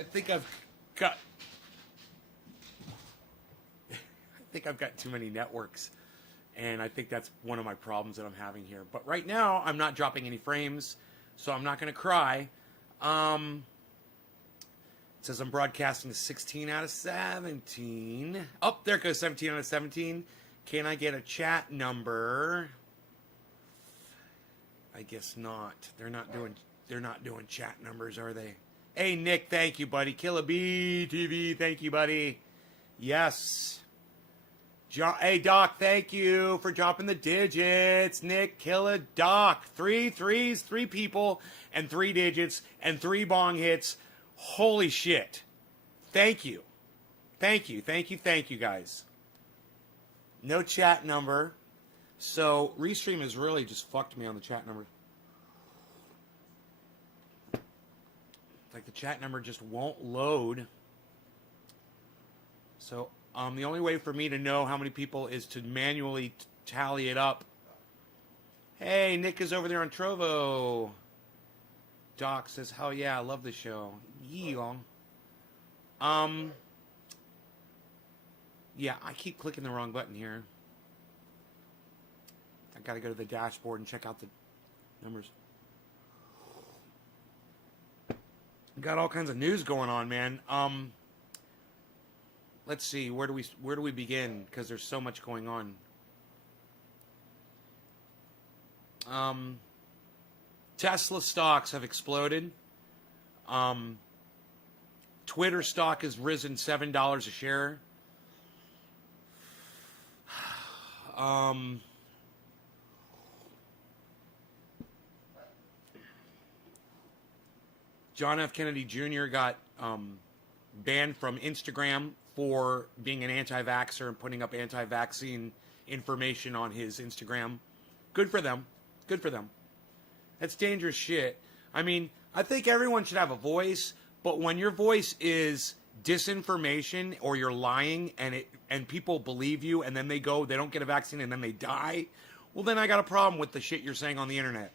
I think I've got too many networks, and I think that's one of my problems that I'm having here. But right now, I'm not dropping any frames, so I'm not going to cry. It says I'm broadcasting 16 out of 17. Oh, there it goes, 17 out of 17. Can I get a chat number? I guess not. They're not doing chat numbers, are they? Hey, Nick, thank you, buddy. Killer B TV, thank you, buddy. Yes. Hey, Doc, thank you for dropping the digits. Nick, Killer, Doc. 3 threes, 3 people, and 3 digits, and 3 bong hits. Holy shit. Thank you. Thank you, guys. No chat number. So, Restream has really just fucked me on the chat number. Like, the chat number just won't load. So, the only way for me to know how many people is to manually tally it up. Hey, Nick is over there on Trovo. Doc says, hell yeah, I love the show. Yeah. Yeah, I keep clicking the wrong button here. I gotta go to the dashboard and check out the numbers. Got all kinds of news going on, man. Let's see, where do we begin? Because there's so much going on. Tesla stocks have exploded. Twitter stock has risen $7 a share. John F. Kennedy Jr. got banned from Instagram for being an anti-vaxxer and putting up anti-vaccine information on his Instagram. Good for them. Good for them. That's dangerous shit. I mean, I think everyone should have a voice, but when your voice is disinformation or you're lying and people believe you and then they don't get a vaccine and then they die, well, then I got a problem with the shit you're saying on the internet.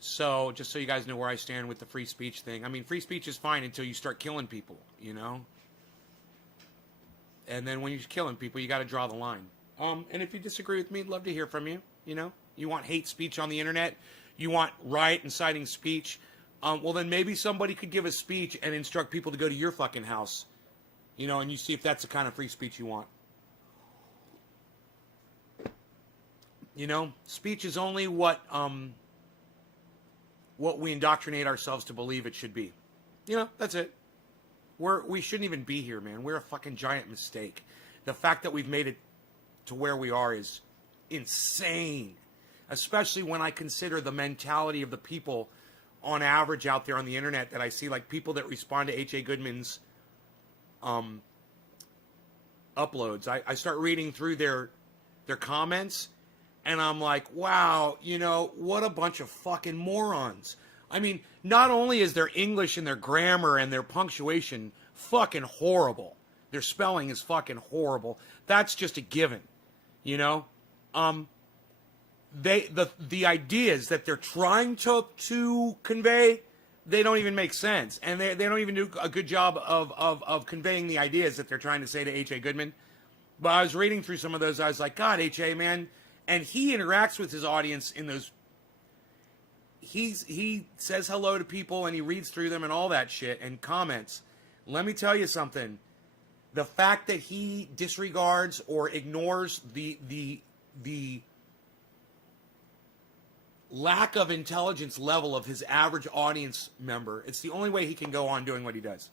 So, just so you guys know where I stand with the free speech thing. I mean, free speech is fine until you start killing people, you know? And then when you're killing people, you got to draw the line. And if you disagree with me, I'd love to hear from you, you know? You want hate speech on the internet? You want riot inciting speech? Well, then maybe somebody could give a speech and instruct people to go to your fucking house, you know, and you see if that's the kind of free speech you want. You know, speech is only what we indoctrinate ourselves to believe it should be. You know, that's it. We shouldn't even be here, man. We're a fucking giant mistake. The fact that we've made it to where we are is insane. Especially when I consider the mentality of the people on average out there on the internet that I see, like people that respond to H.A. Goodman's uploads. I start reading through their comments, and I'm like, wow, you know, what a bunch of fucking morons. I mean, not only is their English and their grammar and their punctuation fucking horrible, their spelling is fucking horrible. That's just a given, you know? The ideas that they're trying to convey, they don't even make sense. And they don't even do a good job of conveying the ideas that they're trying to say to H.A. Goodman. But I was reading through some of those, I was like, God, H.A., man. And he interacts with his audience in those. He says hello to people and he reads through them and all that shit and comments. Let me tell you something. The fact that he disregards or ignores the lack of intelligence level of his average audience member, it's the only way he can go on doing what he does.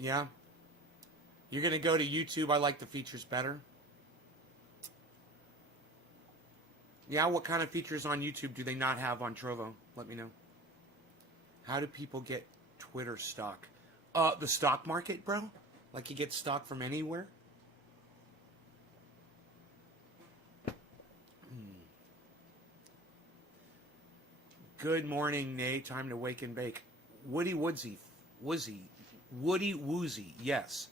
Yeah? You're going to go to YouTube, I like the features better. Yeah, what kind of features on YouTube do they not have on Trovo? Let me know. How do people get Twitter stock? The stock market, bro? Like you get stock from anywhere? Good morning, Nay. Time to wake and bake. Woody Woozy. Woody Woozy. Yes.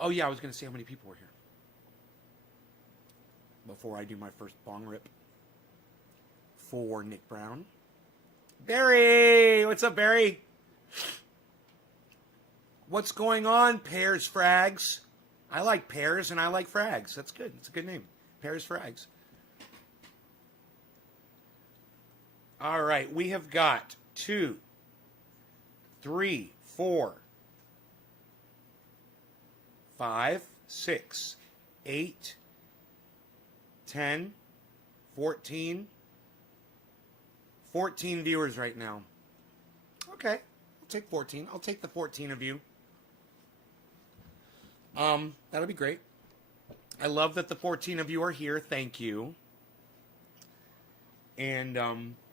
Oh, yeah, I was going to say how many people were here. before I do my first bong rip for Nick Brown. Barry! What's up, Barry? What's going on, Pears Frags? I like pears and I like frags. That's good. It's a good name. Pears Frags. All right. We have got 2, 3, 4, 5, 6, 8, 10, 14 viewers right now. Okay. I'll take 14. I'll take the 14 of you. That'll be great. I love that the 14 of you are here. Thank you. And,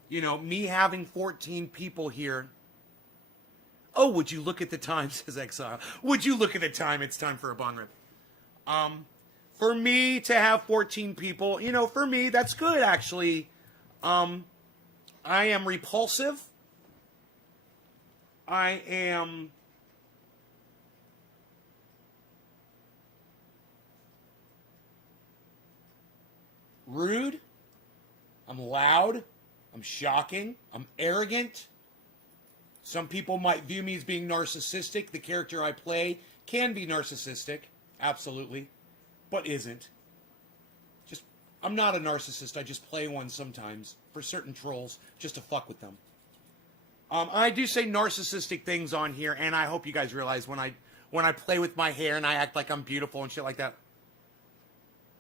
me having 14 people here. Oh, would you look at the time, says Exile. Would you look at the time? It's time for a bong rip. For me to have 14 people, for me, that's good, actually. I am repulsive. I am rude. I'm loud. I'm shocking. I'm arrogant. Some people might view me as being narcissistic. The character I play can be narcissistic, absolutely, but isn't. I'm not a narcissist. I just play one sometimes for certain trolls just to fuck with them. I do say narcissistic things on here, and I hope you guys realize when I play with my hair and I act like I'm beautiful and shit like that.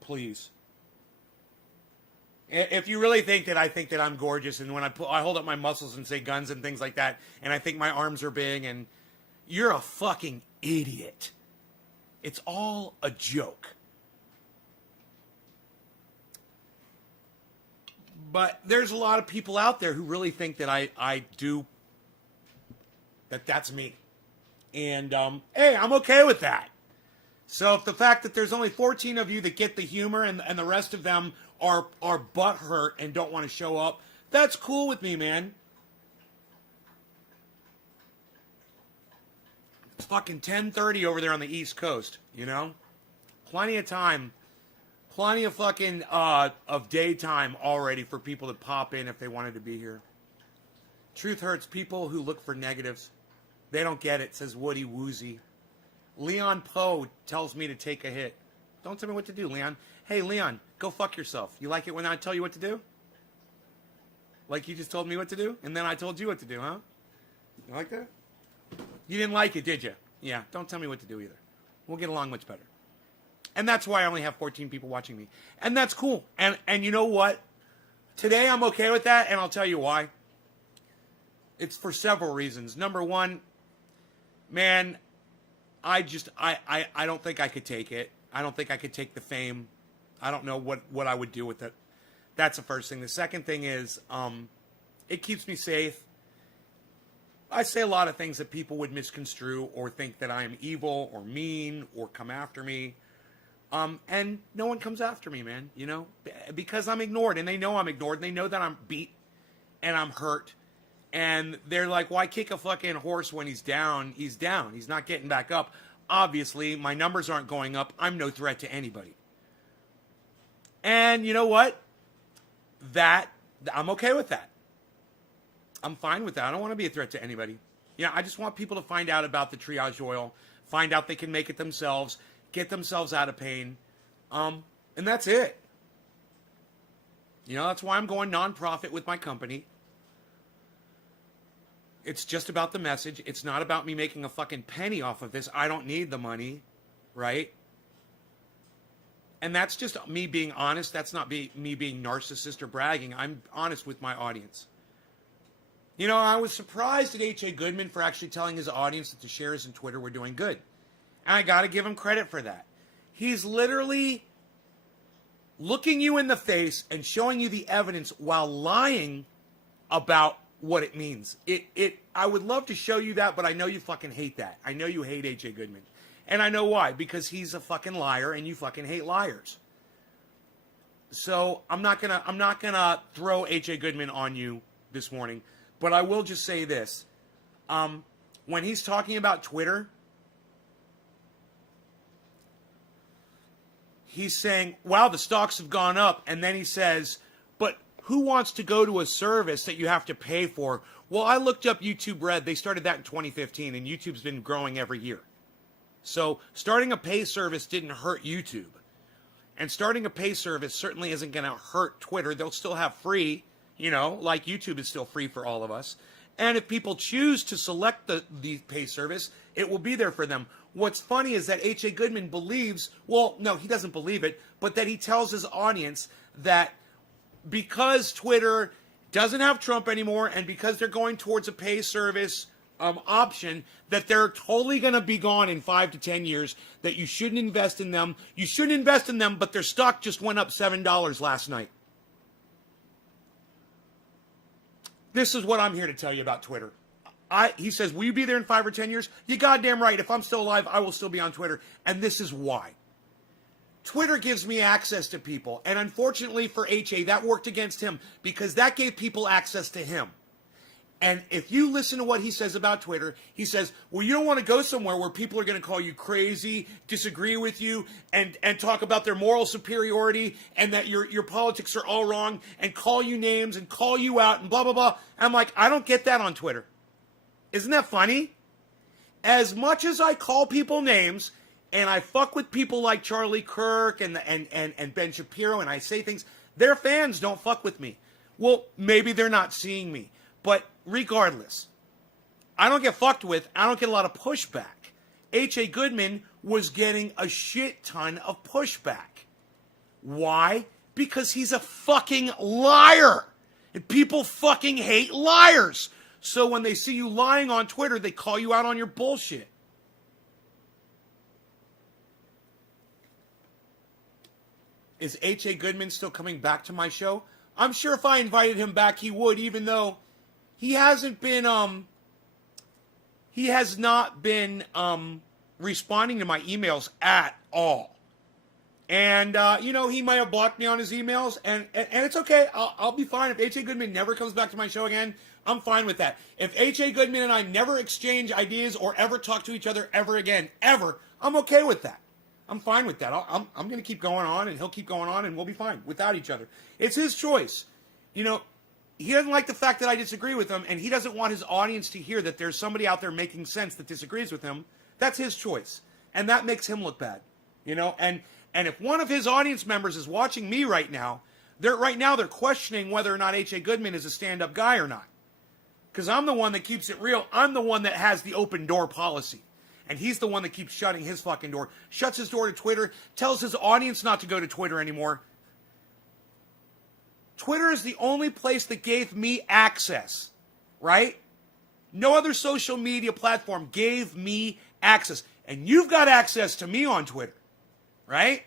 Please. If you really think that I think that I'm gorgeous, and when I hold up my muscles and say guns and things like that, and I think my arms are big, and you're a fucking idiot. It's all a joke. But there's a lot of people out there who really think that I do, that's me. And, hey, I'm okay with that. So if the fact that there's only 14 of you that get the humor and the rest of them are butthurt and don't want to show up, that's cool with me, man. It's fucking 10:30 over there on the East Coast, Plenty of time. Plenty of fucking, of daytime already for people to pop in if they wanted to be here. Truth hurts people who look for negatives. They don't get it, says Woody Woozy. Leon Poe tells me to take a hit. Don't tell me what to do, Leon. Hey, Leon, go fuck yourself. You like it when I tell you what to do? Like you just told me what to do, and then I told you what to do, huh? You like that? You didn't like it, did you? Yeah, don't tell me what to do either. We'll get along much better. And that's why I only have 14 people watching me. And that's cool. And you know what? Today I'm okay with that, and I'll tell you why. It's for several reasons. Number one, man, I don't think I could take it. I don't think I could take the fame. I don't know what I would do with it. That's the first thing. The second thing is, it keeps me safe. I say a lot of things that people would misconstrue or think that I am evil or mean or come after me. And no one comes after me, man, because I'm ignored, and they know I'm ignored, and they know that I'm beat and I'm hurt. And they're like, why kick a fucking horse when he's down? He's down. He's not getting back up. Obviously, my numbers aren't going up. I'm no threat to anybody. And you know what? I'm okay with that. I'm fine with that. I don't want to be a threat to anybody. I just want people to find out about the triage oil, find out they can make it themselves, get themselves out of pain. And that's it. That's why I'm going nonprofit with my company. It's just about the message. It's not about me making a fucking penny off of this. I don't need the money, right? And that's just me being honest. That's not me being narcissist or bragging. I'm honest with my audience. I was surprised at H.A. Goodman for actually telling his audience that the shares in Twitter were doing good. And I got to give him credit for that. He's literally looking you in the face and showing you the evidence while lying about what it means. I would love to show you that, but I know you fucking hate that. I know you hate H.A. Goodman. And I know why. Because he's a fucking liar and you fucking hate liars. So I'm not gonna throw H.A. Goodman on you this morning. But I will just say this. When he's talking about Twitter, he's saying, wow, the stocks have gone up. And then he says, but who wants to go to a service that you have to pay for? Well, I looked up YouTube Red. They started that in 2015, and YouTube's been growing every year. So starting a pay service didn't hurt YouTube. And starting a pay service certainly isn't going to hurt Twitter. They'll still have free, like YouTube is still free for all of us. And if people choose to select the pay service, it will be there for them. What's funny is that H.A. Goodman believes, well, no, he doesn't believe it, but that he tells his audience that because Twitter doesn't have Trump anymore and because they're going towards a pay service option, that they're totally going to be gone in 5 to 10 years, that you shouldn't invest in them. You shouldn't invest in them, but their stock just went up $7 last night. This is what I'm here to tell you about Twitter. He says, will you be there in 5 or 10 years? You goddamn right. If I'm still alive, I will still be on Twitter. And this is why. Twitter gives me access to people. And unfortunately for HA, that worked against him because that gave people access to him. And if you listen to what he says about Twitter, he says, well, you don't want to go somewhere where people are going to call you crazy, disagree with you, and talk about their moral superiority and that your politics are all wrong and call you names and call you out and blah, blah, blah. I'm like, I don't get that on Twitter. Isn't that funny? As much as I call people names and I fuck with people like Charlie Kirk and Ben Shapiro and I say things, their fans don't fuck with me. Well, maybe they're not seeing me. But regardless, I don't get fucked with. I don't get a lot of pushback. H.A. Goodman was getting a shit ton of pushback. Why? Because he's a fucking liar. And people fucking hate liars. So when they see you lying on Twitter, they call you out on your bullshit. Is H.A. Goodman still coming back to my show? I'm sure if I invited him back, he would, even though he hasn't been, he has not been responding to my emails at all. And, he might have blocked me on his emails, and it's okay. I'll be fine. If H.A. Goodman never comes back to my show again, I'm fine with that. If H.A. Goodman and I never exchange ideas or ever talk to each other ever again, ever, I'm okay with that. I'm fine with that. I'm going to keep going on, and he'll keep going on, and we'll be fine without each other. It's his choice. He doesn't like the fact that I disagree with him, and he doesn't want his audience to hear that there's somebody out there making sense that disagrees with him. That's his choice, and that makes him look bad, And if one of his audience members is watching me right now, they're questioning whether or not H.A. Goodman is a stand-up guy or not, because I'm the one that keeps it real. I'm the one that has the open door policy, and he's the one that keeps shutting his fucking door, shuts his door to Twitter, tells his audience not to go to Twitter anymore. Twitter is the only place that gave me access, right? No other social media platform gave me access. And you've got access to me on Twitter, right?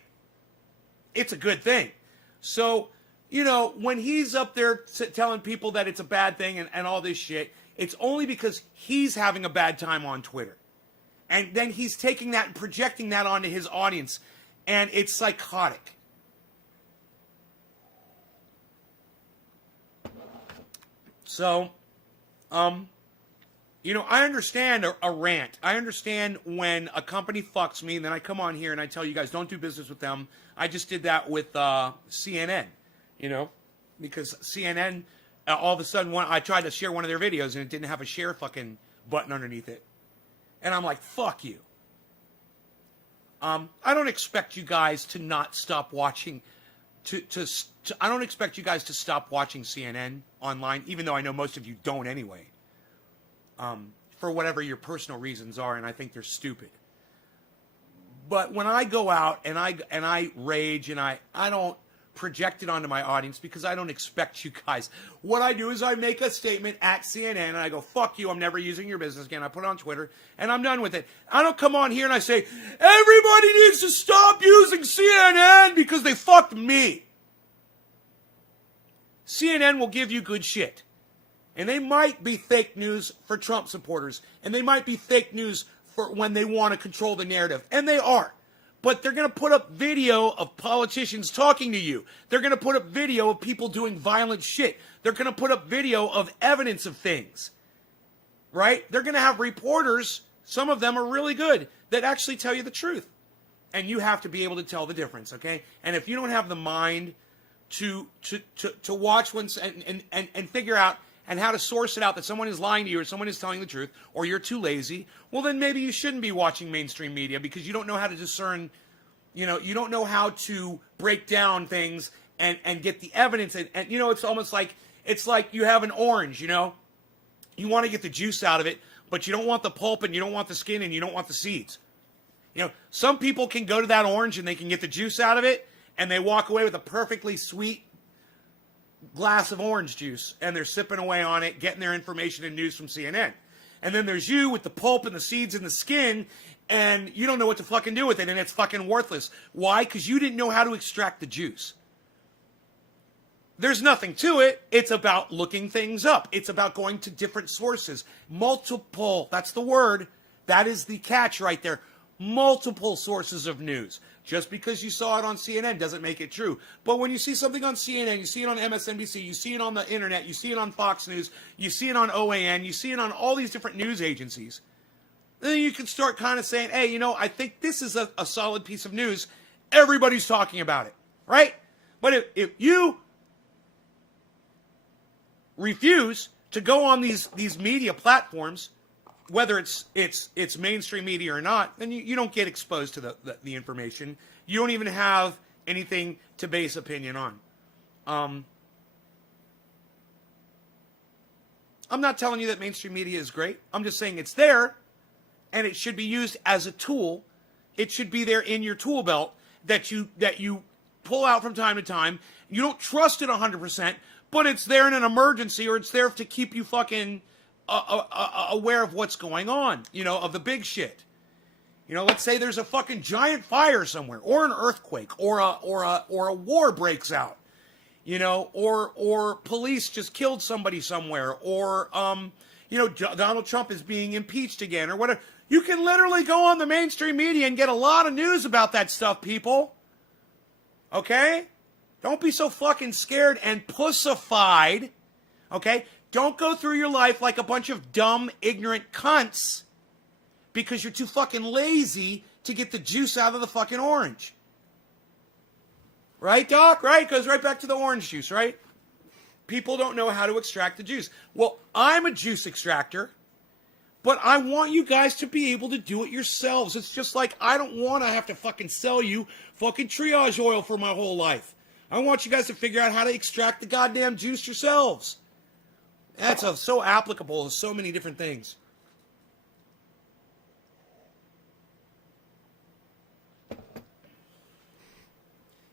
It's a good thing. So, when he's up there telling people that it's a bad thing and all this shit, it's only because he's having a bad time on Twitter. And then he's taking that and projecting that onto his audience. And it's psychotic. So, I understand a rant. I understand when a company fucks me, and then I come on here and I tell you guys, don't do business with them. I just did that with CNN, because CNN, all of a sudden, I tried to share one of their videos, and it didn't have a share fucking button underneath it. And I'm like, fuck you. I don't expect you guys to not stop watching I don't expect you guys to stop watching CNN online, even though I know most of you don't anyway, for whatever your personal reasons are, and I think they're stupid. But when I go out and I rage and I don't project it onto my audience because I don't expect you guys. What I do is I make a statement at CNN and I go, fuck you, I'm never using your business again. I put it on Twitter and I'm done with it. I don't come on here and I say, everybody needs to stop using CNN because they fucked me. CNN will give you good shit. And they might be fake news for Trump supporters. And they might be fake news for when they want to control the narrative. And they are. But they're going to put up video of politicians talking to you. They're going to put up video of people doing violent shit. They're going to put up video of evidence of things. Right? They're going to have reporters, some of them are really good, that actually tell you the truth. And you have to be able to tell the difference, okay? And if you don't have the mind to watch once and figure out and how to source it out that someone is lying to you or someone is telling the truth, or you're too lazy, well, then maybe you shouldn't be watching mainstream media because you don't know how to discern, you don't know how to break down things and get the evidence. And it's almost like, it's like you have an orange, you want to get the juice out of it, but you don't want the pulp and you don't want the skin and you don't want the seeds. Some people can go to that orange and they can get the juice out of it and they walk away with a perfectly sweet glass of orange juice and they're sipping away on it, getting their information and news from CNN. And then there's you with the pulp and the seeds and the skin, and you don't know what to fucking do with it, and it's fucking worthless. Why? Because you didn't know how to extract the juice. There's nothing to it. It's about looking things up. It's about going to different sources. Multiple, that's the word. That is the catch right there. Multiple sources of news. Just because you saw it on CNN doesn't make it true. But when you see something on CNN, you see it on MSNBC, you see it on the internet, you see it on Fox News, you see it on OAN, you see it on all these different news agencies, then you can start kind of saying, hey, I think this is a solid piece of news. Everybody's talking about it, right? But if you refuse to go on these media platforms, whether it's mainstream media or not, then you don't get exposed to the information. You don't even have anything to base opinion on. I'm not telling you that mainstream media is great. I'm just saying it's there, and it should be used as a tool. It should be there in your tool belt that you pull out from time to time. You don't trust it 100%, but it's there in an emergency, or it's there to keep you fucking aware of what's going on, of the big shit. Let's say there's a fucking giant fire somewhere, or an earthquake, or a war breaks out, or police just killed somebody somewhere, or Donald Trump is being impeached again, or whatever. You can literally go on the mainstream media and get a lot of news about that stuff, people. Okay? Don't be so fucking scared and pussified. Okay? Don't go through your life like a bunch of dumb, ignorant cunts because you're too fucking lazy to get the juice out of the fucking orange. Right, Doc? Right? Goes right back to the orange juice, right? People don't know how to extract the juice. Well, I'm a juice extractor, but I want you guys to be able to do it yourselves. It's just like I don't want to have to fucking sell you fucking triage oil for my whole life. I want you guys to figure out how to extract the goddamn juice yourselves. That's so applicable to so many different things.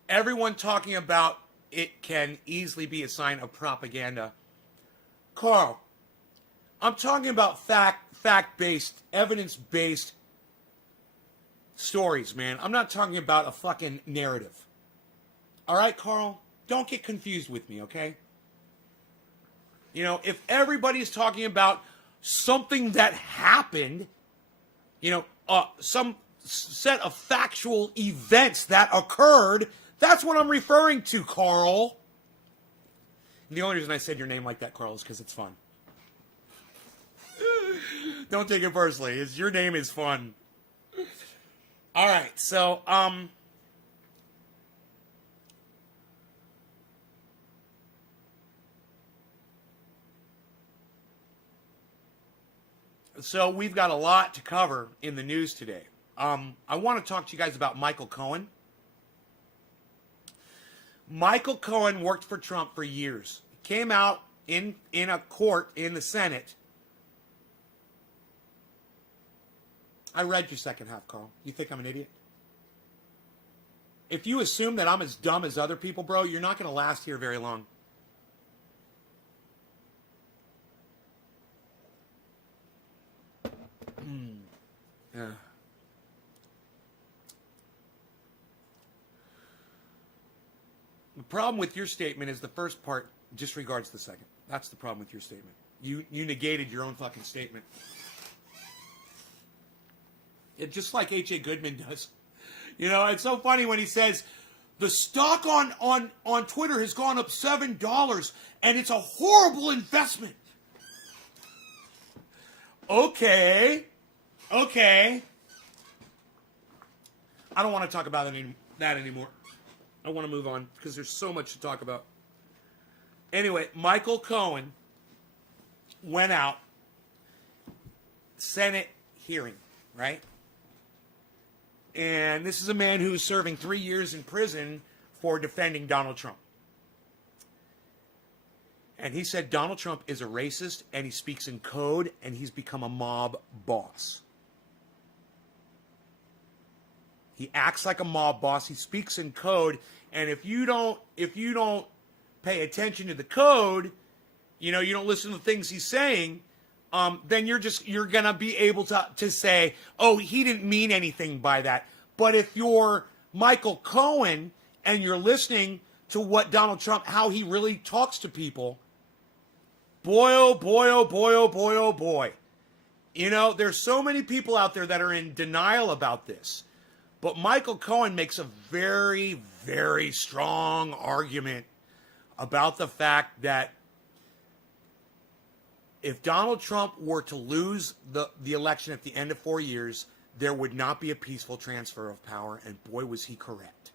Everyone talking about it can easily be a sign of propaganda. Carl, I'm talking about fact-based, evidence-based stories, man. I'm not talking about a fucking narrative. All right, Carl? Don't get confused with me, okay? If everybody's talking about something that happened, some set of factual events that occurred, that's what I'm referring to, Carl. And the only reason I said your name like that, Carl, is because it's fun. Don't take it personally. Your name is fun. All right, so, So we've got a lot to cover in the news today. I want to talk to you guys about Michael Cohen. Michael Cohen worked for Trump for years. Came out in a court in the Senate. I read your second half, Carl. You think I'm an idiot? If you assume that I'm as dumb as other people, bro, you're not going to last here very long. Yeah. The problem with your statement is the first part disregards the second. That's the problem with your statement. You negated your own fucking statement. Just like H.A. Goodman does. It's so funny when he says, the stock on Twitter has gone up $7 and it's a horrible investment. Okay. I don't want to talk about that anymore. I want to move on because there's so much to talk about. Anyway, Michael Cohen went out, Senate hearing, right? And this is a man who's serving 3 years in prison for defending Donald Trump. And he said Donald Trump is a racist and he speaks in code and he's become a mob boss. He acts like a mob boss. He speaks in code. And if you don't pay attention to the code, you don't listen to the things he's saying, then you're going to be able to say, oh, he didn't mean anything by that. But if you're Michael Cohen and you're listening to what Donald Trump, how he really talks to people, boy, oh boy, oh boy, oh boy, oh boy. There's so many people out there that are in denial about this. But Michael Cohen makes a very, very strong argument about the fact that if Donald Trump were to lose the election at the end of 4 years, there would not be a peaceful transfer of power. And boy, was he correct.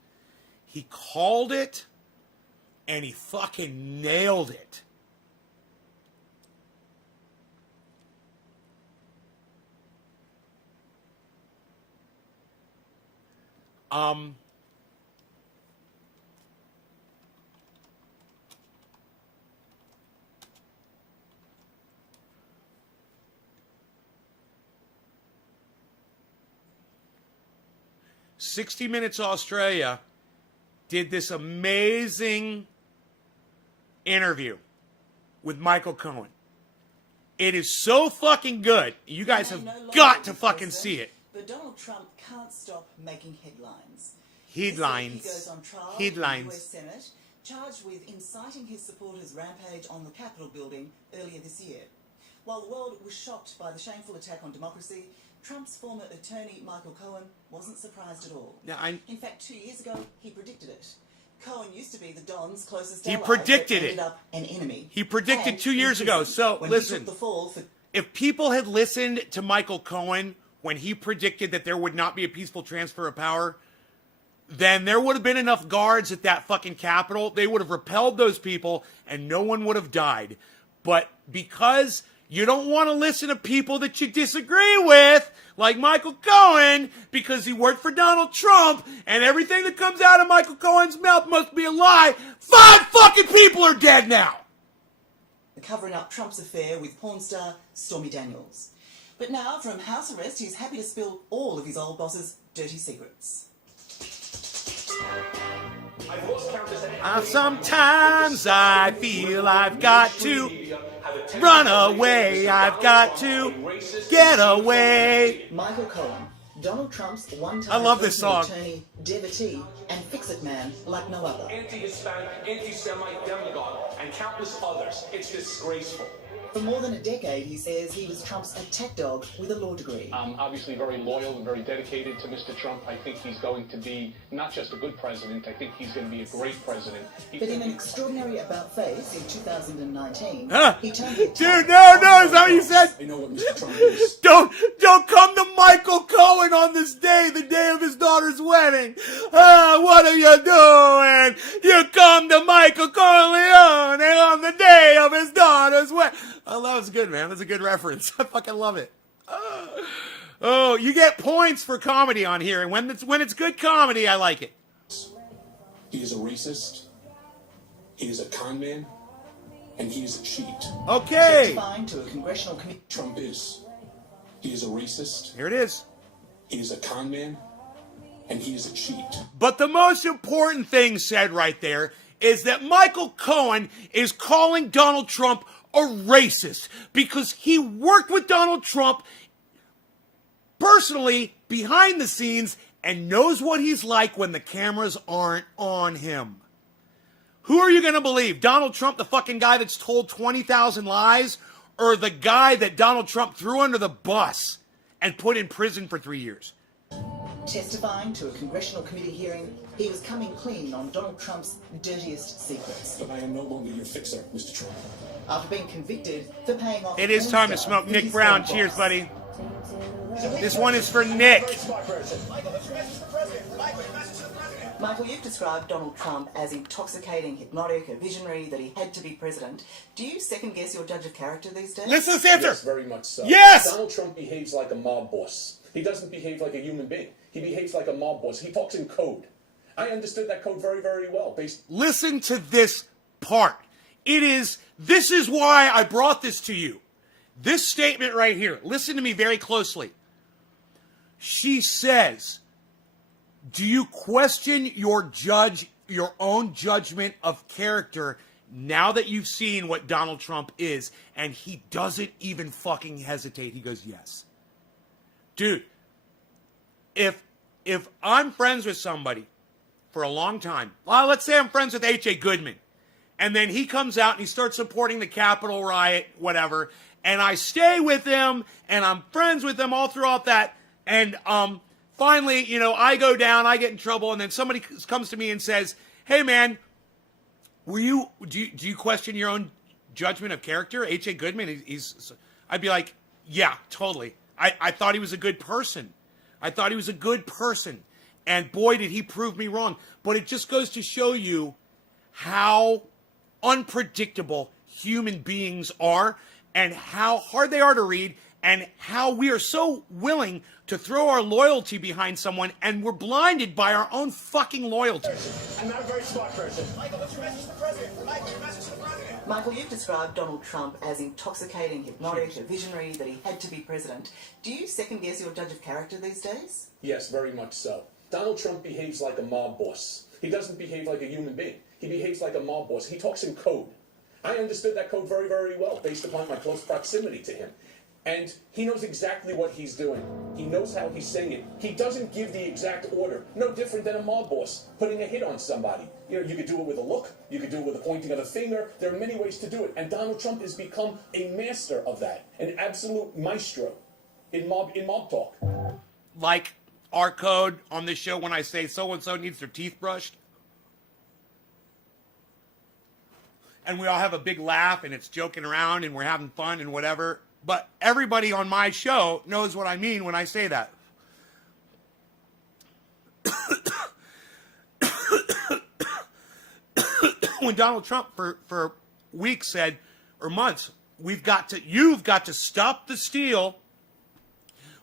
He called it, and he fucking nailed it. 60 Minutes Australia did this amazing interview with Michael Cohen. It is so fucking good. You guys have got to fucking see it. But Donald Trump can't stop making headlines. Headlines. He goes on trial Headlines. in the US Senate, charged with inciting his supporters' rampage on the Capitol building earlier this year. While the world was shocked by the shameful attack on democracy, Trump's former attorney, Michael Cohen, wasn't surprised at all. Now, in fact, 2 years ago, he predicted it. Cohen used to be the Don's closest He ally, predicted but ended it. up an enemy. He predicted And 2 years ago. So, when listen. he took the fall for If people had listened to Michael Cohen when he predicted that there would not be a peaceful transfer of power, then there would have been enough guards at that fucking Capitol. They would have repelled those people and no one would have died. But because you don't want to listen to people that you disagree with, like Michael Cohen, because he worked for Donald Trump and everything that comes out of Michael Cohen's mouth must be a lie, 5 fucking people are dead now. covering up Trump's affair with porn star Stormy Daniels. But now, from house arrest, he's happy to spill all of his old boss's dirty secrets. Sometimes I feel I've got to run away. I've got to get away. Michael Cohen, Donald Trump's one-time I love this song. attorney, devotee, and fix-it man like no other. Anti-Hispanic, anti-Semite demagogue, and countless others. It's disgraceful. For more than a decade, he says he was Trump's attack dog with a law degree. I'm obviously very loyal and very dedicated to Mr. Trump. I think he's going to be not just a good president, I think he's going to be a great president. But in an extraordinary about-face in 2019, he turned Dude, no, is that what you said? I know what Mr. Trump is. Don't come to Michael Cohen on this day, the day of his daughter's wedding. What are you doing? You come to Michael Corleone on the day of his daughter's wedding. Oh, that was good, man. That's a good reference. I fucking love it. Oh, you get points for comedy on here, and when it's good comedy, I like it. He is a racist. He is a con man. And he is a cheat. Okay. Testifying to a congressional committee. Trump is. He is a racist. Here it is. He is a con man. And he is a cheat. But the most important thing said right there is that Michael Cohen is calling Donald Trump a racist because he worked with Donald Trump personally behind the scenes and knows what he's like when the cameras aren't on him. Who are you going to believe? Donald Trump, the fucking guy that's told 20,000 lies, or the guy that Donald Trump threw under the bus and put in prison for 3 years? Testifying to a congressional committee hearing, he was coming clean on Donald Trump's dirtiest secrets. But I am no longer your fixer, Mr. Trump. After being convicted for paying off... It is time to smoke Nick Brown. Cheers, buddy. This one is for Nick. Michael, you've described Donald Trump as intoxicating, hypnotic, a visionary, that he had to be president. Do you second-guess your judge of character these days? Listen to this answer. Yes, very much so. Yes! Donald Trump behaves like a mob boss. He doesn't behave like a human being. He behaves like a mob boss. He talks in code. I understood that code very, very well. Listen to this part. This is why I brought this to you. This statement right here. Listen to me very closely. She says, do you question your own judgment of character now that you've seen what Donald Trump is? And he doesn't even fucking hesitate. He goes, yes. Dude, if I'm friends with somebody for a long time, well, let's say I'm friends with H.A. Goodman, and then he comes out and he starts supporting the Capitol riot, whatever, and I stay with him, and I'm friends with him all throughout that, and finally, you know, I go down, I get in trouble, and then somebody comes to me and says, hey, man, do you question your own judgment of character? H.A. Goodman, I'd be like, yeah, totally. I thought he was a good person. And boy, did he prove me wrong. But it just goes to show you how unpredictable human beings are and how hard they are to read and how we are so willing to throw our loyalty behind someone and we're blinded by our own fucking loyalty. I'm not a very smart person. Michael, what's your message to the president? Michael, you've described Donald Trump as intoxicating, hypnotic, a visionary, that he had to be president. Do you second-guess your judge of character these days? Yes, very much so. Donald Trump behaves like a mob boss. He doesn't behave like a human being. He behaves like a mob boss. He talks in code. I understood that code very, very well based upon my close proximity to him. And he knows exactly what he's doing. He knows how he's saying it. He doesn't give the exact order. No different than a mob boss putting a hit on somebody. You know, you could do it with a look. You could do it with a pointing of a finger. There are many ways to do it. And Donald Trump has become a master of that. An absolute maestro in mob talk. Like our code on this show when I say so-and-so needs their teeth brushed. And we all have a big laugh and it's joking around and we're having fun and whatever. But everybody on my show knows what I mean when I say that. When Donald Trump for weeks said, or months, you've got to stop the steal.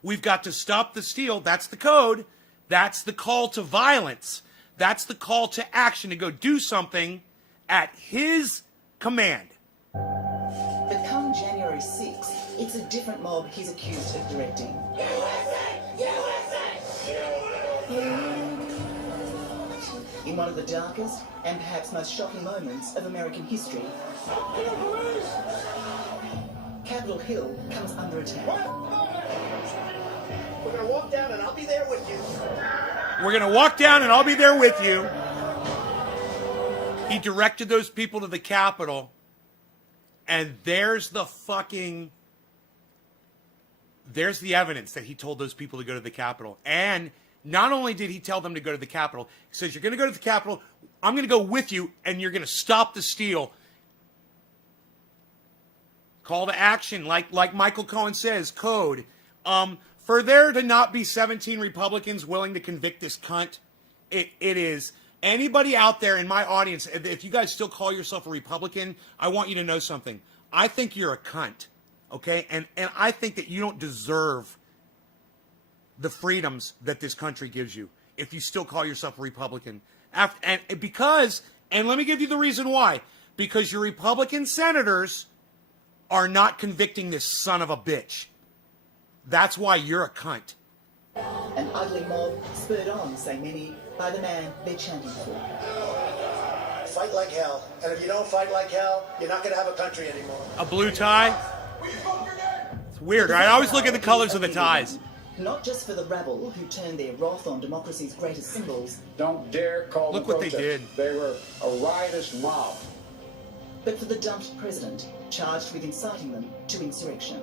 We've got to stop the steal. That's the code. That's the call to violence. That's the call to action, to go do something at his command. But come January 6th, it's a different mob he's accused of directing. In one of the darkest and perhaps most shocking moments of American history, Capitol Hill comes under attack. We're going to walk down and I'll be there with you. We're going to walk down and I'll be there with you. He directed those people to the Capitol. And there's the evidence that he told those people to go to the Capitol. And not only did he tell them to go to the Capitol, he says, you're going to go to the Capitol, I'm going to go with you, and you're going to stop the steal. Call to action, like Michael Cohen says, code. For there to not be 17 Republicans willing to convict this cunt, it is. Anybody out there in my audience, if you guys still call yourself a Republican, I want you to know something. I think you're a cunt, okay? And I think that you don't deserve the freedoms that this country gives you if you still call yourself a Republican. And let me give you the reason why. Because your Republican senators are not convicting this son of a bitch. That's why you're a cunt. An ugly mob spurred on, say many, by the man they're chanting for. Fight like hell. And if you don't fight like hell, you're not going to have a country anymore. A blue tie? It's weird, right? I always look at the colors of the ties. Not just for the rabble who turned their wrath on democracy's greatest symbols. Don't dare call Look them what they did. They were a riotous mob. But for the dumped president, charged with inciting them to insurrection.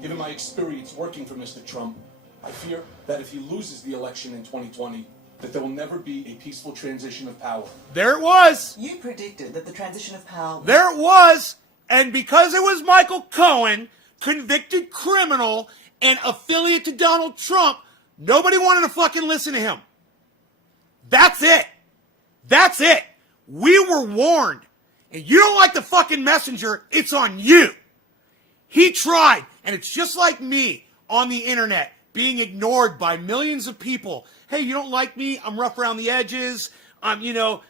Given my experience working for Mr. Trump, I fear that if he loses the election in 2020, that there will never be a peaceful transition of power. There it was. You predicted that the transition of power... There it was. And because it was Michael Cohen, convicted criminal, and affiliate to Donald Trump, nobody wanted to fucking listen to him. That's it. That's it. We were warned. And you don't like the fucking messenger, it's on you. He tried, and it's just like me on the internet, being ignored by millions of people. Hey, you don't like me? I'm rough around the edges. I'm,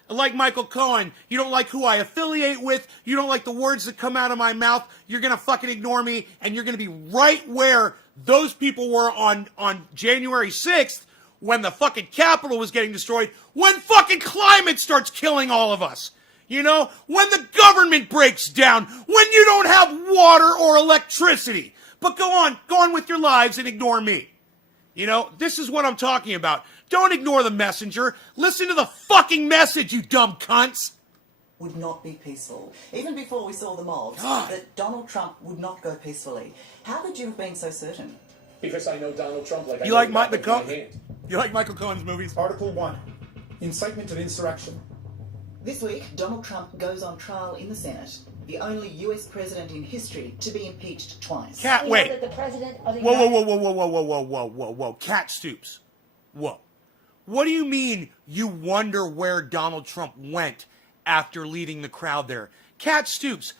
like Michael Cohen. You don't like who I affiliate with. You don't like the words that come out of my mouth. You're going to fucking ignore me, and you're going to be right where those people were on January 6th when the fucking Capitol was getting destroyed, when fucking climate starts killing all of us. When the government breaks down, when you don't have water or electricity. But go on with your lives and ignore me. This is what I'm talking about. Don't ignore the messenger. Listen to the fucking message, you dumb cunts. Would not be peaceful. Even before we saw the mobs, God. that Donald Trump would not go peacefully. How could you have been so certain? Because I know Donald Trump like I You know like the back of my Michael? hand. You like Michael Cohen's movies? Article 1. Incitement of insurrection. This week, Donald Trump goes on trial in the Senate, the only US president in history to be impeached twice. Cat, We know wait. that the president of the Whoa, United- whoa. Cat Stoops. Whoa. What do you mean you wonder where Donald Trump went after leading the crowd there? Cat Stoops,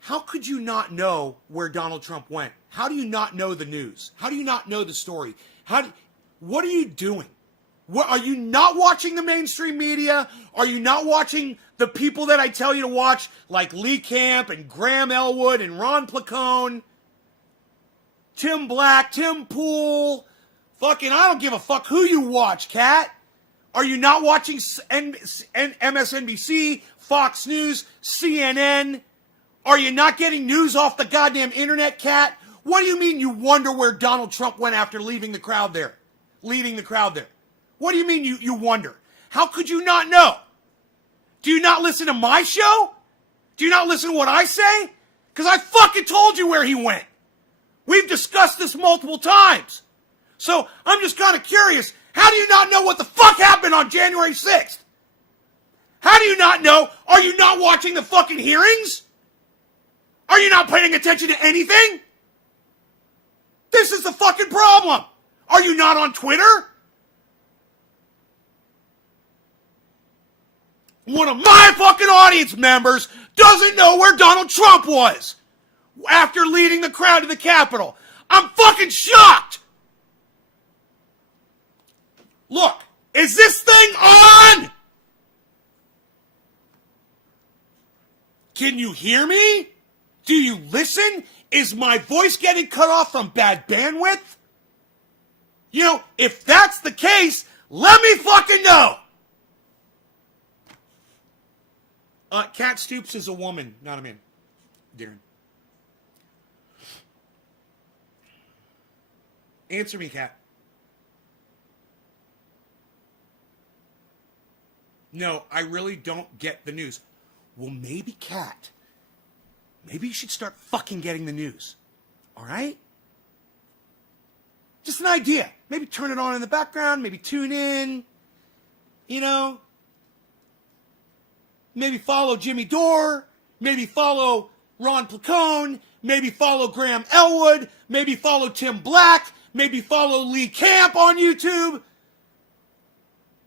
how could you not know where Donald Trump went? How do you not know the news? How do you not know the story? What are you doing? What, are you not watching the mainstream media? Are you not watching the people that I tell you to watch, like Lee Camp and Graham Elwood and Ron Placone, Tim Black, Tim Pool? Fucking, I don't give a fuck who you watch, Cat. Are you not watching MSNBC, Fox News, CNN? Are you not getting news off the goddamn internet, Cat? What do you mean you wonder where Donald Trump went after leaving the crowd there? Leading the crowd there. What do you mean you wonder? How could you not know? Do you not listen to my show? Do you not listen to what I say? Because I fucking told you where he went. We've discussed this multiple times. So I'm just kind of curious. How do you not know what the fuck happened on January 6th? How do you not know? Are you not watching the fucking hearings? Are you not paying attention to anything? This is the fucking problem. Are you not on Twitter? One of my fucking audience members doesn't know where Donald Trump was after leading the crowd to the Capitol. I'm fucking shocked. Look, is this thing on? Can you hear me? Do you listen? Is my voice getting cut off from bad bandwidth? If that's the case, let me fucking know. Cat Stoops is a woman, not a man. Darren. Answer me, Cat. No, I really don't get the news. Well, maybe, Cat, maybe you should start fucking getting the news. All right? Just an idea. Maybe turn it on in the background. Maybe tune in. Maybe follow Jimmy Dore. Maybe follow Ron Placone. Maybe follow Graham Elwood. Maybe follow Tim Black. Maybe follow Lee Camp on YouTube.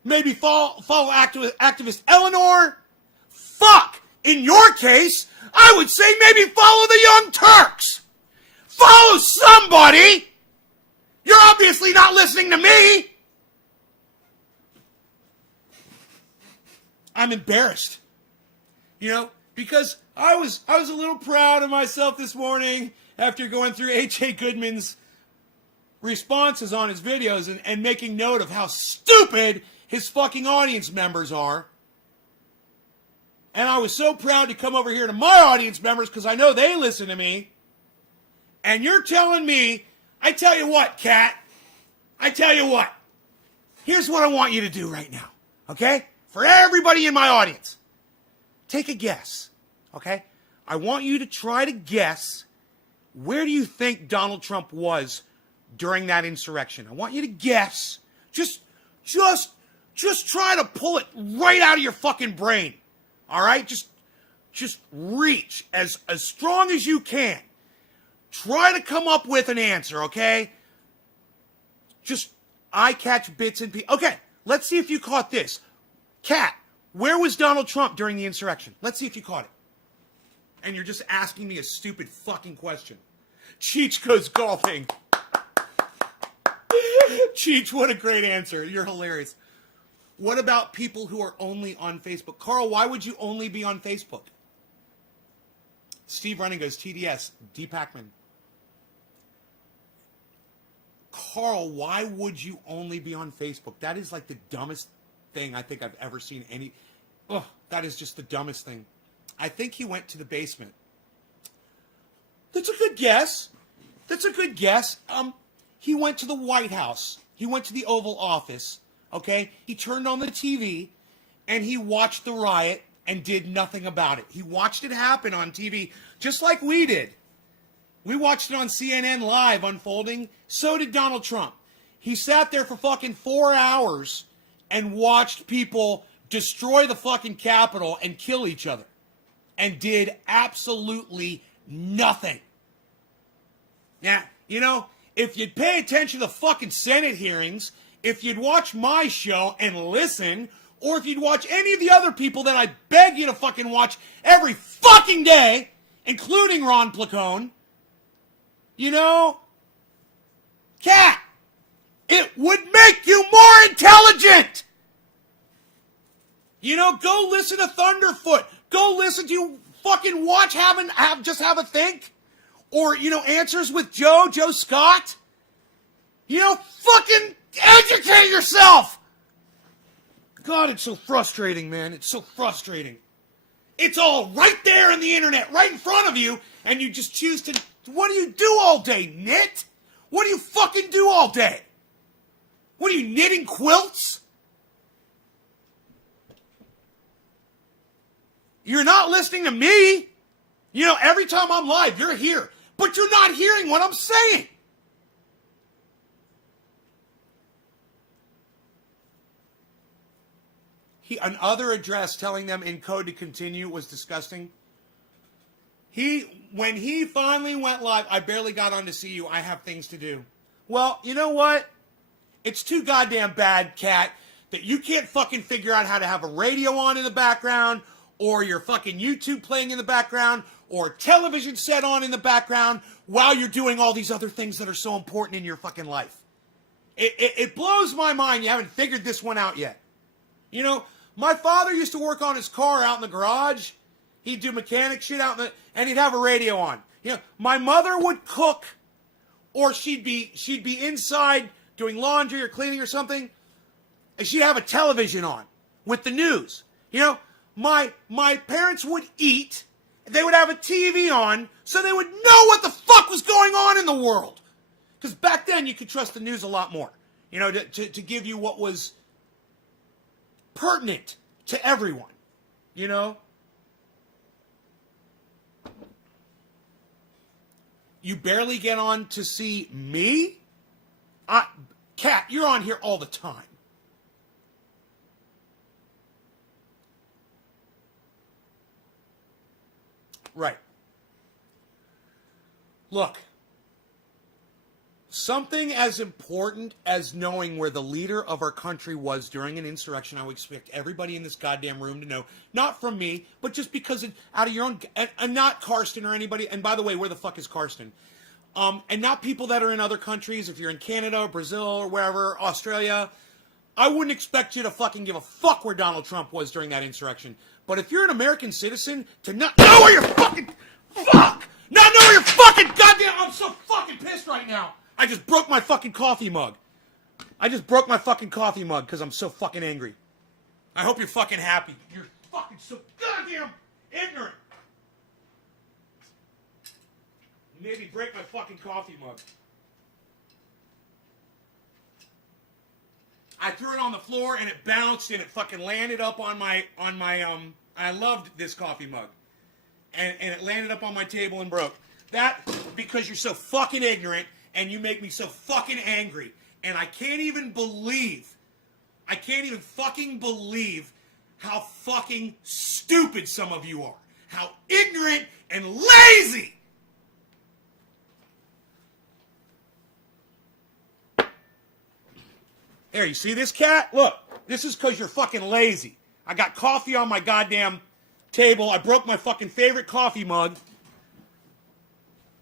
Maybe follow activist Eleanor. Fuck! In your case, I would say maybe follow the Young Turks. Follow somebody! You're obviously not listening to me! I'm embarrassed. Because I was a little proud of myself this morning after going through H.A. Goodman's responses on his videos and making note of how stupid his fucking audience members are. And I was so proud to come over here to my audience members because I know they listen to me. And you're telling me, I tell you what, Cat, I tell you what. Here's what I want you to do right now, okay? For everybody in my audience, take a guess, okay? I want you to try to guess, where do you think Donald Trump was during that insurrection? I want you to guess. Just try to pull it right out of your fucking brain. All right? Just reach as strong as you can. Try to come up with an answer, okay? Just, I catch bits and pieces. Okay, let's see if you caught this. Kat, where was Donald Trump during the insurrection? Let's see if you caught it. And you're just asking me a stupid fucking question. Cheech goes golfing. Cheech, what a great answer. You're hilarious. What about people who are only on Facebook? Carl, why would you only be on Facebook? Steve Running goes, TDS, D. Pacman. Carl, why would you only be on Facebook? That is like the dumbest thing I think I've ever seen any. Ugh, that is just the dumbest thing. I think he went to the basement. That's a good guess. He went to the White House. He went to the Oval Office. Okay? He turned on the TV and he watched the riot and did nothing about it. He watched it happen on TV just like we did. We watched it on CNN Live unfolding. So did Donald Trump. He sat there for fucking 4 hours and watched people destroy the fucking Capitol and kill each other. And did absolutely nothing. Now, you know, if you'd pay attention to the fucking Senate hearings, if you'd watch my show and listen, or if you'd watch any of the other people that I beg you to fucking watch every fucking day, including Ron Placone, you know, Kat, it would make you more intelligent. You know, go listen to Thunderfoot. Go listen to fucking watch just have a think. Or, you know, Answers with Joe Scott. You know, fucking educate yourself. God, it's so frustrating, man. It's so frustrating. It's all right there on the internet, right in front of you, and you just choose to... What do you do all day, knit? What do you fucking do all day? What are you, knitting quilts? You're not listening to me. You know, every time I'm live, you're here. But you're not hearing what I'm saying. Another address telling them in code to continue was disgusting. When he finally went live, I barely got on to see you. I have things to do. Well, you know what? It's too goddamn bad, Kat, that you can't fucking figure out how to have a radio on in the background, or your fucking YouTube playing in the background, or television set on in the background while you're doing all these other things that are so important in your fucking life. It blows my mind you haven't figured this one out yet. You know, my father used to work on his car out in the garage. He'd do mechanic shit and he'd have a radio on. You know, my mother would cook, or she'd be inside doing laundry or cleaning or something, and she'd have a television on with the news. You know, my parents would eat, they would have a TV on, so they would know what the fuck was going on in the world. Because back then you could trust the news a lot more, you know, to give you what was pertinent to everyone, you know. You barely get on to see me? Kat, you're on here all the time. Right. Look, something as important as knowing where the leader of our country was during an insurrection, I would expect everybody in this goddamn room to know. Not from me, but just because out of your own... And not Karsten or anybody... And by the way, where the fuck is Karsten? And not people that are in other countries. If you're in Canada or Brazil or wherever, Australia, I wouldn't expect you to fucking give a fuck where Donald Trump was during that insurrection. But if you're an American citizen, to not know where you're fucking... Fuck! Not know where you're fucking... Goddamn, I'm so fucking pissed right now. I just broke my fucking coffee mug. Because I'm so fucking angry. I hope you're fucking happy. You're fucking so goddamn ignorant. Maybe break my fucking coffee mug. I threw it on the floor and it bounced and it fucking landed up on my I loved this coffee mug. And it landed up on my table and broke. That because you're so fucking ignorant and you make me so fucking angry. And I can't even fucking believe how fucking stupid some of you are. How ignorant and lazy. Here, you see this cat? Look, this is because you're fucking lazy. I got coffee on my goddamn table. I broke my fucking favorite coffee mug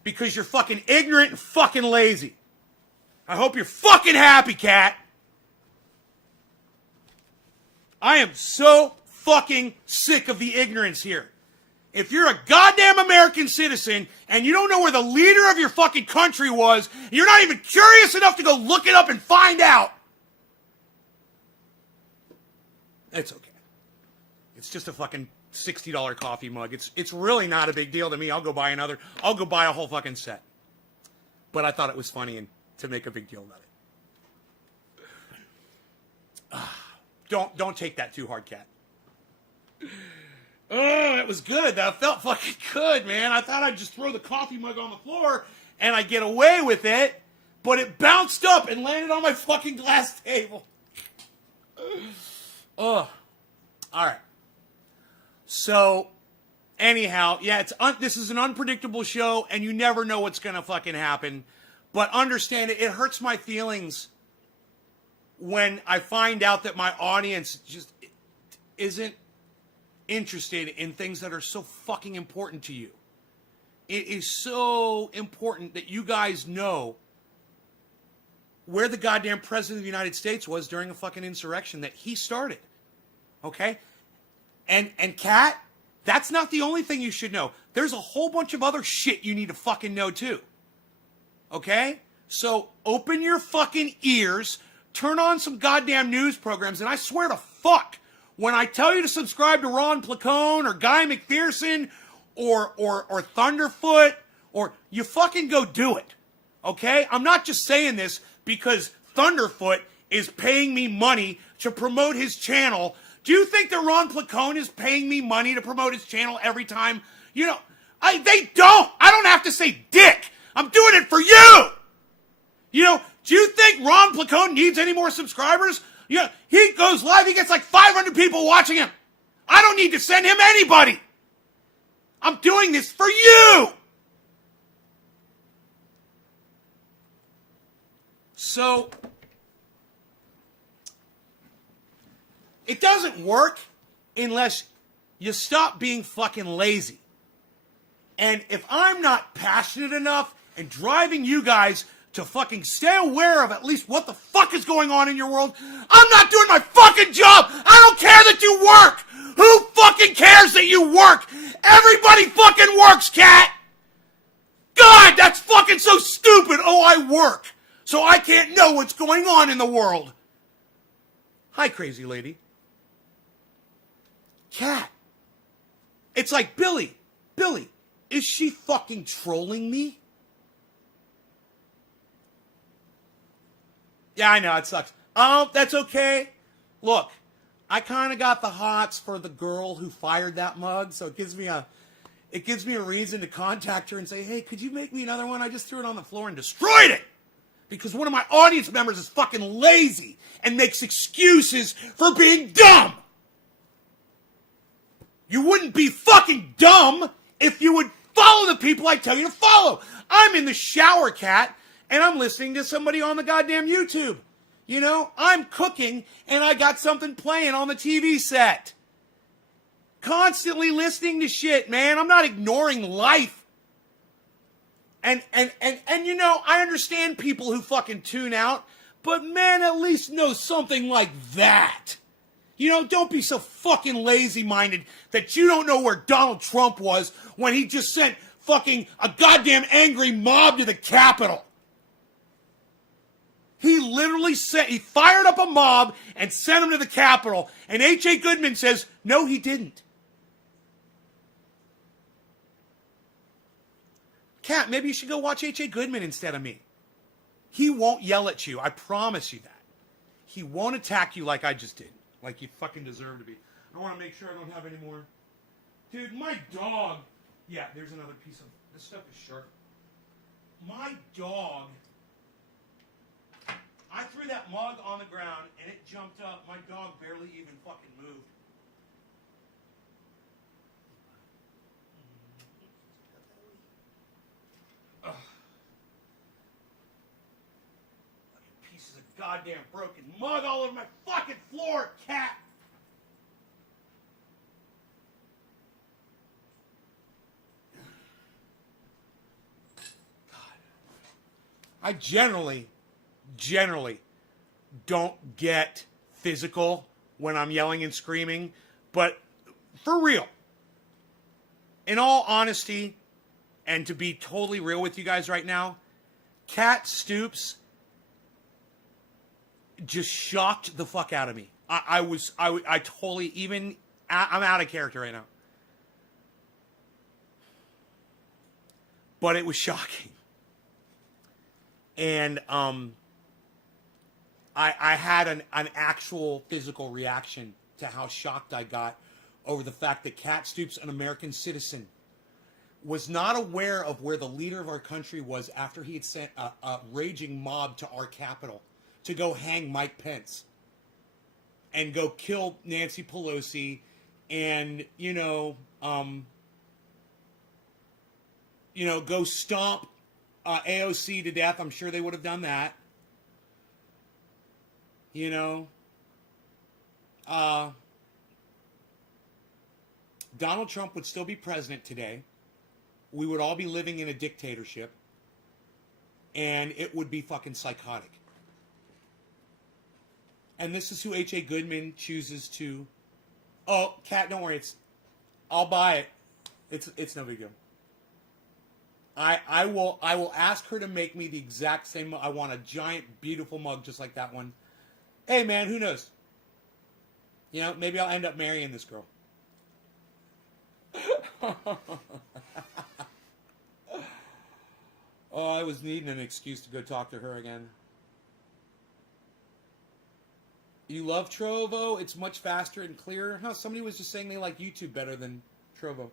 because you're fucking ignorant and fucking lazy. I hope you're fucking happy, cat. I am so fucking sick of the ignorance here. If you're a goddamn American citizen and you don't know where the leader of your fucking country was, you're not even curious enough to go look it up and find out. It's okay. It's just a fucking $60 coffee mug. It's really not a big deal to me. I'll go buy another. I'll go buy a whole fucking set. But I thought it was funny and to make a big deal about it. Don't take that too hard, cat. Oh, it was good. That felt fucking good, man. I thought I'd just throw the coffee mug on the floor and I'd get away with it, but it bounced up and landed on my fucking glass table. Ugh. All right. So, anyhow, yeah, this is an unpredictable show, and you never know what's gonna fucking happen. But understand it hurts my feelings when I find out that my audience just isn't interested in things that are so fucking important to you. It is so important that you guys know where the goddamn president of the United States was during a fucking insurrection that he started. Okay? And Kat, that's not the only thing you should know. There's a whole bunch of other shit you need to fucking know too. Okay? So open your fucking ears, turn on some goddamn news programs, and I swear to fuck, when I tell you to subscribe to Ron Placone or Guy McPherson or Thunderfoot, or you fucking go do it. Okay? I'm not just saying this because Thunderfoot is paying me money to promote his channel. Do you think that Ron Placone is paying me money to promote his channel every time? You know, they don't. I don't have to say dick. I'm doing it for you. You know, do you think Ron Placone needs any more subscribers? Yeah, he goes live, he gets like 500 people watching him. I don't need to send him anybody. I'm doing this for you. So, it doesn't work unless you stop being fucking lazy. And if I'm not passionate enough and driving you guys to fucking stay aware of at least what the fuck is going on in your world, I'm not doing my fucking job. I don't care that you work. Who fucking cares that you work? Everybody fucking works, cat. God, that's fucking so stupid. Oh, I work, so I can't know what's going on in the world. Hi, crazy lady. Cat. It's like, Billy, is she fucking trolling me? Yeah, I know, it sucks. Oh, that's okay. Look, I kind of got the hots for the girl who fired that mug, so it gives me a reason to contact her and say, hey, could you make me another one? I just threw it on the floor and destroyed it. Because one of my audience members is fucking lazy and makes excuses for being dumb. You wouldn't be fucking dumb if you would follow the people I tell you to follow. I'm in the shower, cat, and I'm listening to somebody on the goddamn YouTube. You know, I'm cooking and I got something playing on the TV set. Constantly listening to shit, man. I'm not ignoring life. And you know, I understand people who fucking tune out, but man, at least know something like that. You know, don't be so fucking lazy-minded that you don't know where Donald Trump was when he just sent fucking a goddamn angry mob to the Capitol. He literally he fired up a mob and sent him to the Capitol. And H.A. Goodman says, no, he didn't. Kat, maybe you should go watch H.A. Goodman instead of me. He won't yell at you. I promise you that. He won't attack you like I just did. Like you fucking deserve to be. I want to make sure I don't have any more. Dude, my dog. Yeah, there's another piece of... This stuff is sharp. My dog... I threw that mug on the ground and it jumped up. My dog barely even fucking moved. Ugh. Fucking pieces of goddamn broken mug all over my fucking floor, cat. I generally don't get physical when I'm yelling and screaming, but for real, in all honesty, and to be totally real with you guys right now, Cat Stoops just shocked the fuck out of me. I totally, even, I'm out of character right now. But it was shocking. And I had an actual physical reaction to how shocked I got over the fact that Cat Stoops, an American citizen, was not aware of where the leader of our country was after he had sent a raging mob to our Capitol to go hang Mike Pence and go kill Nancy Pelosi and, go stomp AOC to death. I'm sure they would have done that. Donald Trump would still be president today. We would all be living in a dictatorship. And it would be fucking psychotic. And this is who H.A. Goodman chooses to... Oh, Kat, don't worry. I'll buy it. It's no big deal. I will ask her to make me the exact same. I want a giant, beautiful mug just like that one. Hey, man, who knows? Maybe I'll end up marrying this girl. Oh, I was needing an excuse to go talk to her again. You love Trovo? It's much faster and clearer. Huh, somebody was just saying they like YouTube better than Trovo.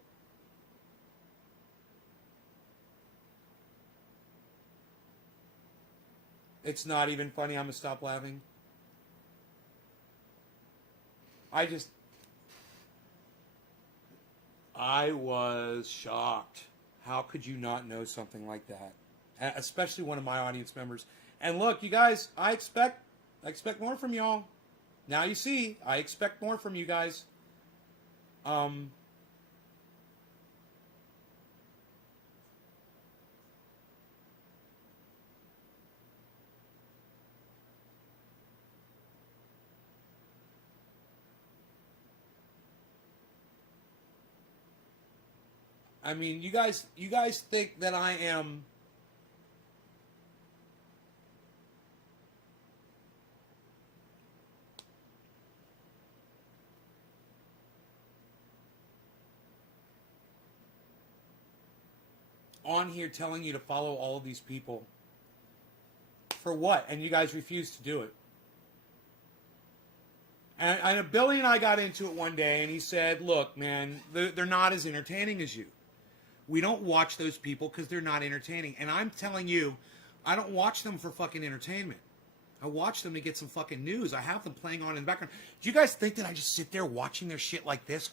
It's not even funny. I'm going to stop laughing. I was shocked. How could you not know something like that? Especially one of my audience members. And look, you guys, I expect more from y'all. Now you see, I expect more from you guys. I mean, you guys think that I am on here telling you to follow all of these people for what? And you guys refuse to do it. And Billy and I got into it one day, and he said, look, man, they're not as entertaining as you. We don't watch those people because they're not entertaining. And I'm telling you, I don't watch them for fucking entertainment. I watch them to get some fucking news. I have them playing on in the background. Do you guys think that I just sit there watching their shit like this?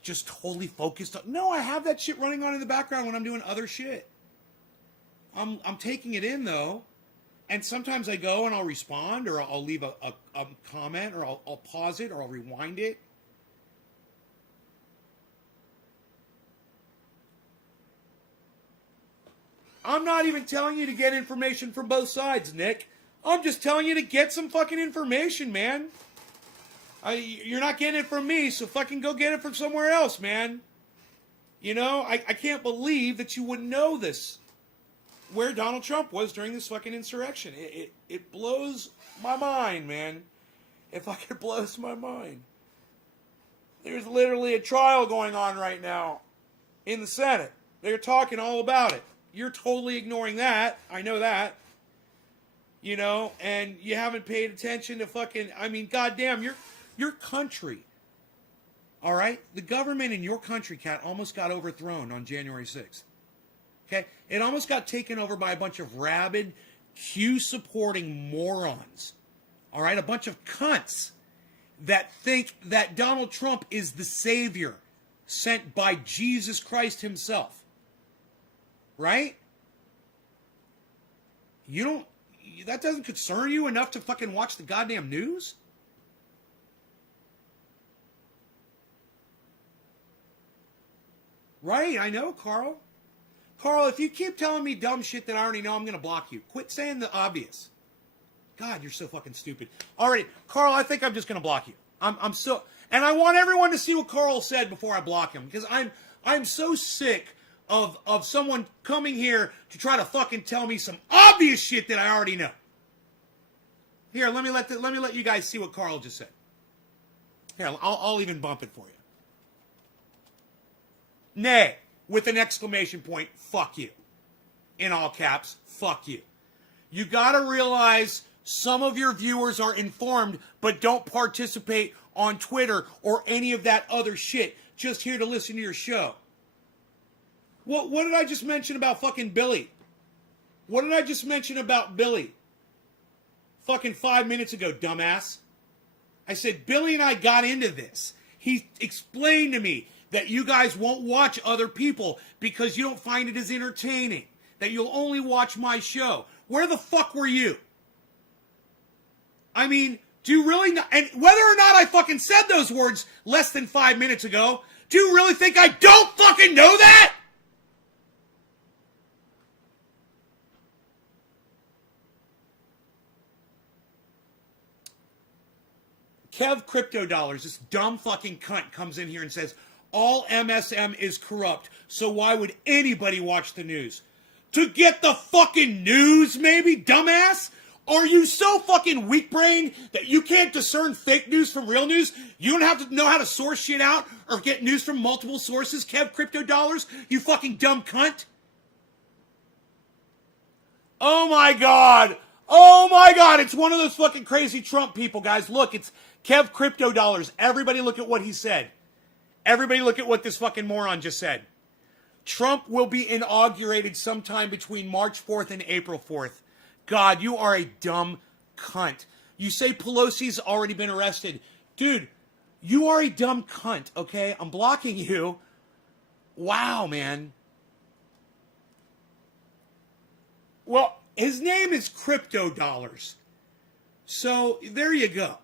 Just totally focused on... No, I have that shit running on in the background when I'm doing other shit. I'm taking it in, though. And sometimes I go and I'll respond, or I'll leave a comment, or I'll pause it, or I'll rewind it. I'm not even telling you to get information from both sides, Nick. I'm just telling you to get some fucking information, man. You're not getting it from me, so fucking go get it from somewhere else, man. I can't believe that you wouldn't know this. Where Donald Trump was during this fucking insurrection. It blows my mind, man. It fucking blows my mind. There's literally a trial going on right now in the Senate. They're talking all about it. You're totally ignoring that. I know that. And you haven't paid attention to fucking... I mean, goddamn, your country, all right? The government in your country, Kat, almost got overthrown on January 6th. Okay? It almost got taken over by a bunch of rabid, Q-supporting morons. All right? A bunch of cunts that think that Donald Trump is the savior sent by Jesus Christ himself. Right? You that doesn't concern you enough to fucking watch the goddamn news? Right, I know, Carl. Carl, if you keep telling me dumb shit that I already know, I'm going to block you. Quit saying the obvious. God, you're so fucking stupid. Alrighty, Carl, I think I'm just going to block you. I'm so... And I want everyone to see what Carl said before I block him. Because I'm so sick of someone coming here to try to fucking tell me some obvious shit that I already know. Here, let me let you guys see what Carl just said. Here, I'll even bump it for you. Nay, with an exclamation point, fuck you. In all caps, fuck you. You gotta realize some of your viewers are informed, but don't participate on Twitter or any of that other shit. Just here to listen to your show. What did I just mention about fucking Billy? What did I just mention about Billy? Fucking 5 minutes ago, dumbass. I said, Billy and I got into this. He explained to me that you guys won't watch other people because you don't find it as entertaining. That you'll only watch my show. Where the fuck were you? I mean, do you really not... And whether or not I fucking said those words less than 5 minutes ago, do you really think I don't fucking know that? Kev Crypto Dollars, this dumb fucking cunt comes in here and says, all MSM is corrupt, so why would anybody watch the news? To get the fucking news, maybe, dumbass? Are you so fucking weak-brained that you can't discern fake news from real news? You don't have to know how to source shit out or get news from multiple sources, Kev Crypto Dollars? You fucking dumb cunt? Oh my god! Oh my god! It's one of those fucking crazy Trump people, guys. Look, it's Kev Crypto Dollars. Everybody look at what he said. Everybody look at what this fucking moron just said. Trump will be inaugurated sometime between March 4th and April 4th. God, you are a dumb cunt. You say Pelosi's already been arrested. Dude, you are a dumb cunt, okay? I'm blocking you. Wow, man. Well, his name is Crypto Dollars. So, there you go.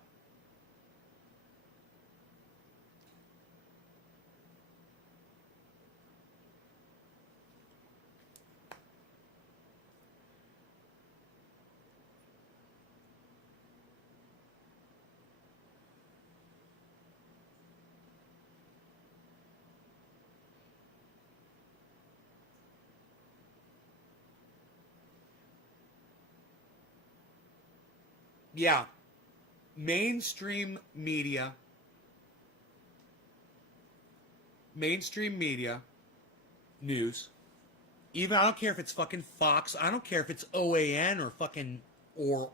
Yeah, mainstream media, news, even, I don't care if it's fucking Fox, I don't care if it's OAN or fucking, or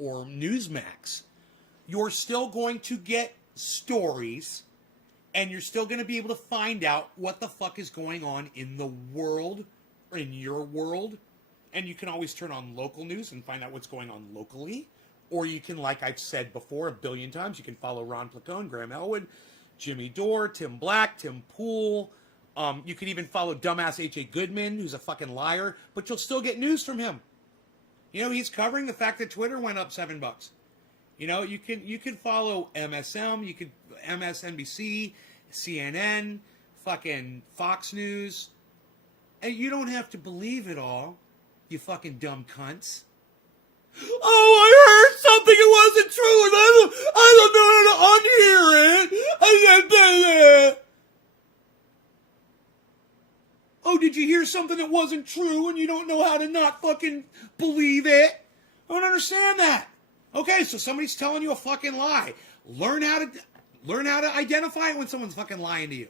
Newsmax, you're still going to get stories, and you're still going to be able to find out what the fuck is going on in the world, or in your world, and you can always turn on local news and find out what's going on locally. Or you can, like I've said before a billion times, you can follow Ron Placone, Graham Elwood, Jimmy Dore, Tim Black, Tim Pool. You can even follow dumbass H.A. Goodman, who's a fucking liar, but you'll still get news from him. You know, he's covering the fact that Twitter went up $7. You know, you can follow MSM, you could MSNBC, CNN, fucking Fox News, and you don't have to believe it all, you fucking dumb cunts. Oh, I heard something, it wasn't true, and I don't know how to unhear it. Oh, did you hear something that wasn't true and you don't know how to not fucking believe it? I don't understand that. Okay, so somebody's telling you a fucking lie. Learn how to identify it when someone's fucking lying to you.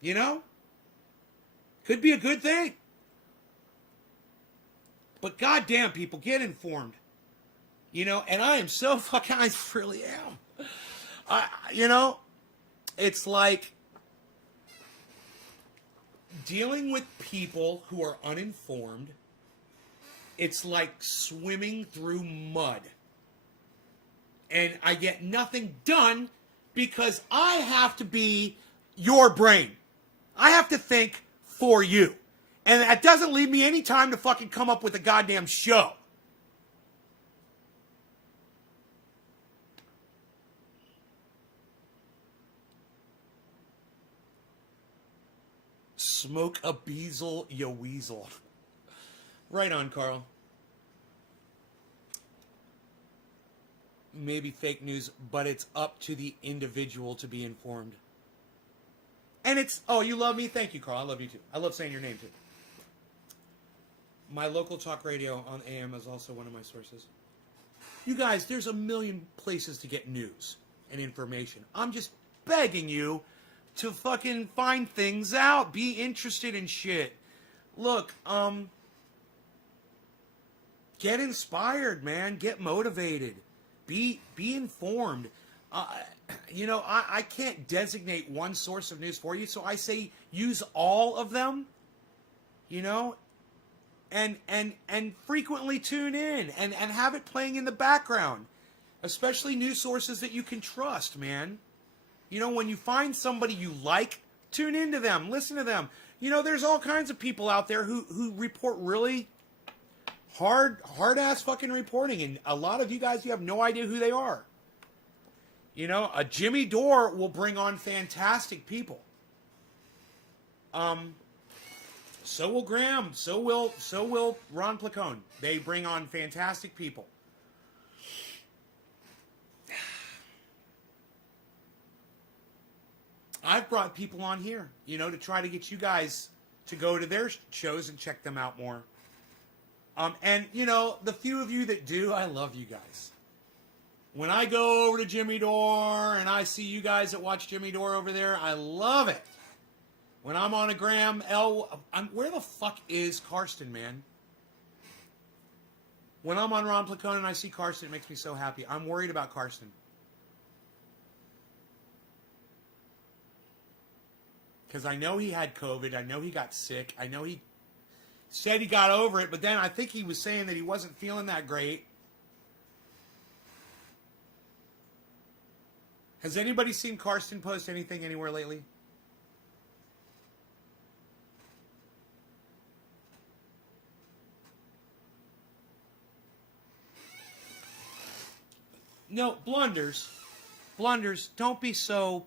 You know? Could be a good thing. But goddamn, people, get informed. You know, and I am so fucking, I really am. You know, it's like dealing with people who are uninformed. It's like swimming through mud. And I get nothing done because I have to be your brain. I have to think for you. And that doesn't leave me any time to fucking come up with a goddamn show. Smoke a bezel, you weasel. Right on, Carl. Maybe fake news, but it's up to the individual to be informed. And it's, oh, you love me? Thank you, Carl. I love you too. I love saying your name too. My local talk radio on AM is also one of my sources. You guys, there's a million places to get news and information. I'm just begging you to fucking find things out. Be interested in shit. Look, get inspired, man. Get motivated. Be informed. I can't designate one source of news for you, so I say use all of them. And frequently tune in and have it playing in the background, especially news sources that you can trust, man. When you find somebody you like, tune into them, listen to them. There's all kinds of people out there who report really hard-ass fucking reporting, and a lot of you guys, you have no idea who they are. A Jimmy Dore will bring on fantastic people. So will Graham. So will Ron Placone. They bring on fantastic people. I've brought people on here, to try to get you guys to go to their shows and check them out more. And the few of you that do, I love you guys. When I go over to Jimmy Dore and I see you guys that watch Jimmy Dore over there, I love it. When I'm on a Graham where the fuck is Karsten, man? When I'm on Ron Placone and I see Karsten, it makes me so happy. I'm worried about Karsten. Because I know he had COVID. I know he got sick. I know he said he got over it, but then I think he was saying that he wasn't feeling that great. Has anybody seen Karsten post anything anywhere lately? No, blunders, don't be so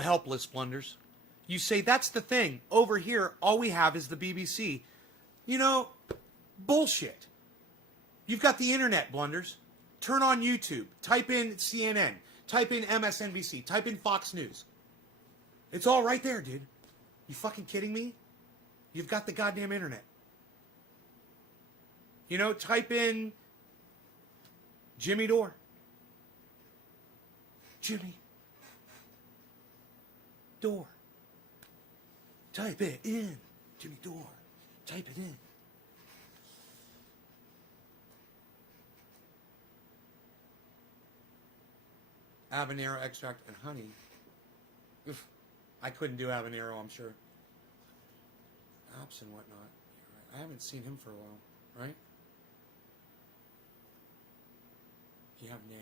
helpless, blunders. You say, that's the thing. Over here, all we have is the BBC. Bullshit. You've got the internet, blunders. Turn on YouTube. Type in CNN. Type in MSNBC. Type in Fox News. It's all right there, dude. You fucking kidding me? You've got the goddamn internet. Type in Jimmy Dore. Jimmy Dore. Type it in. Jimmy Dore. Type it in. Habanero extract and honey. Oof. I couldn't do habanero, I'm sure. Apps and whatnot. I haven't seen him for a while, right? You have name.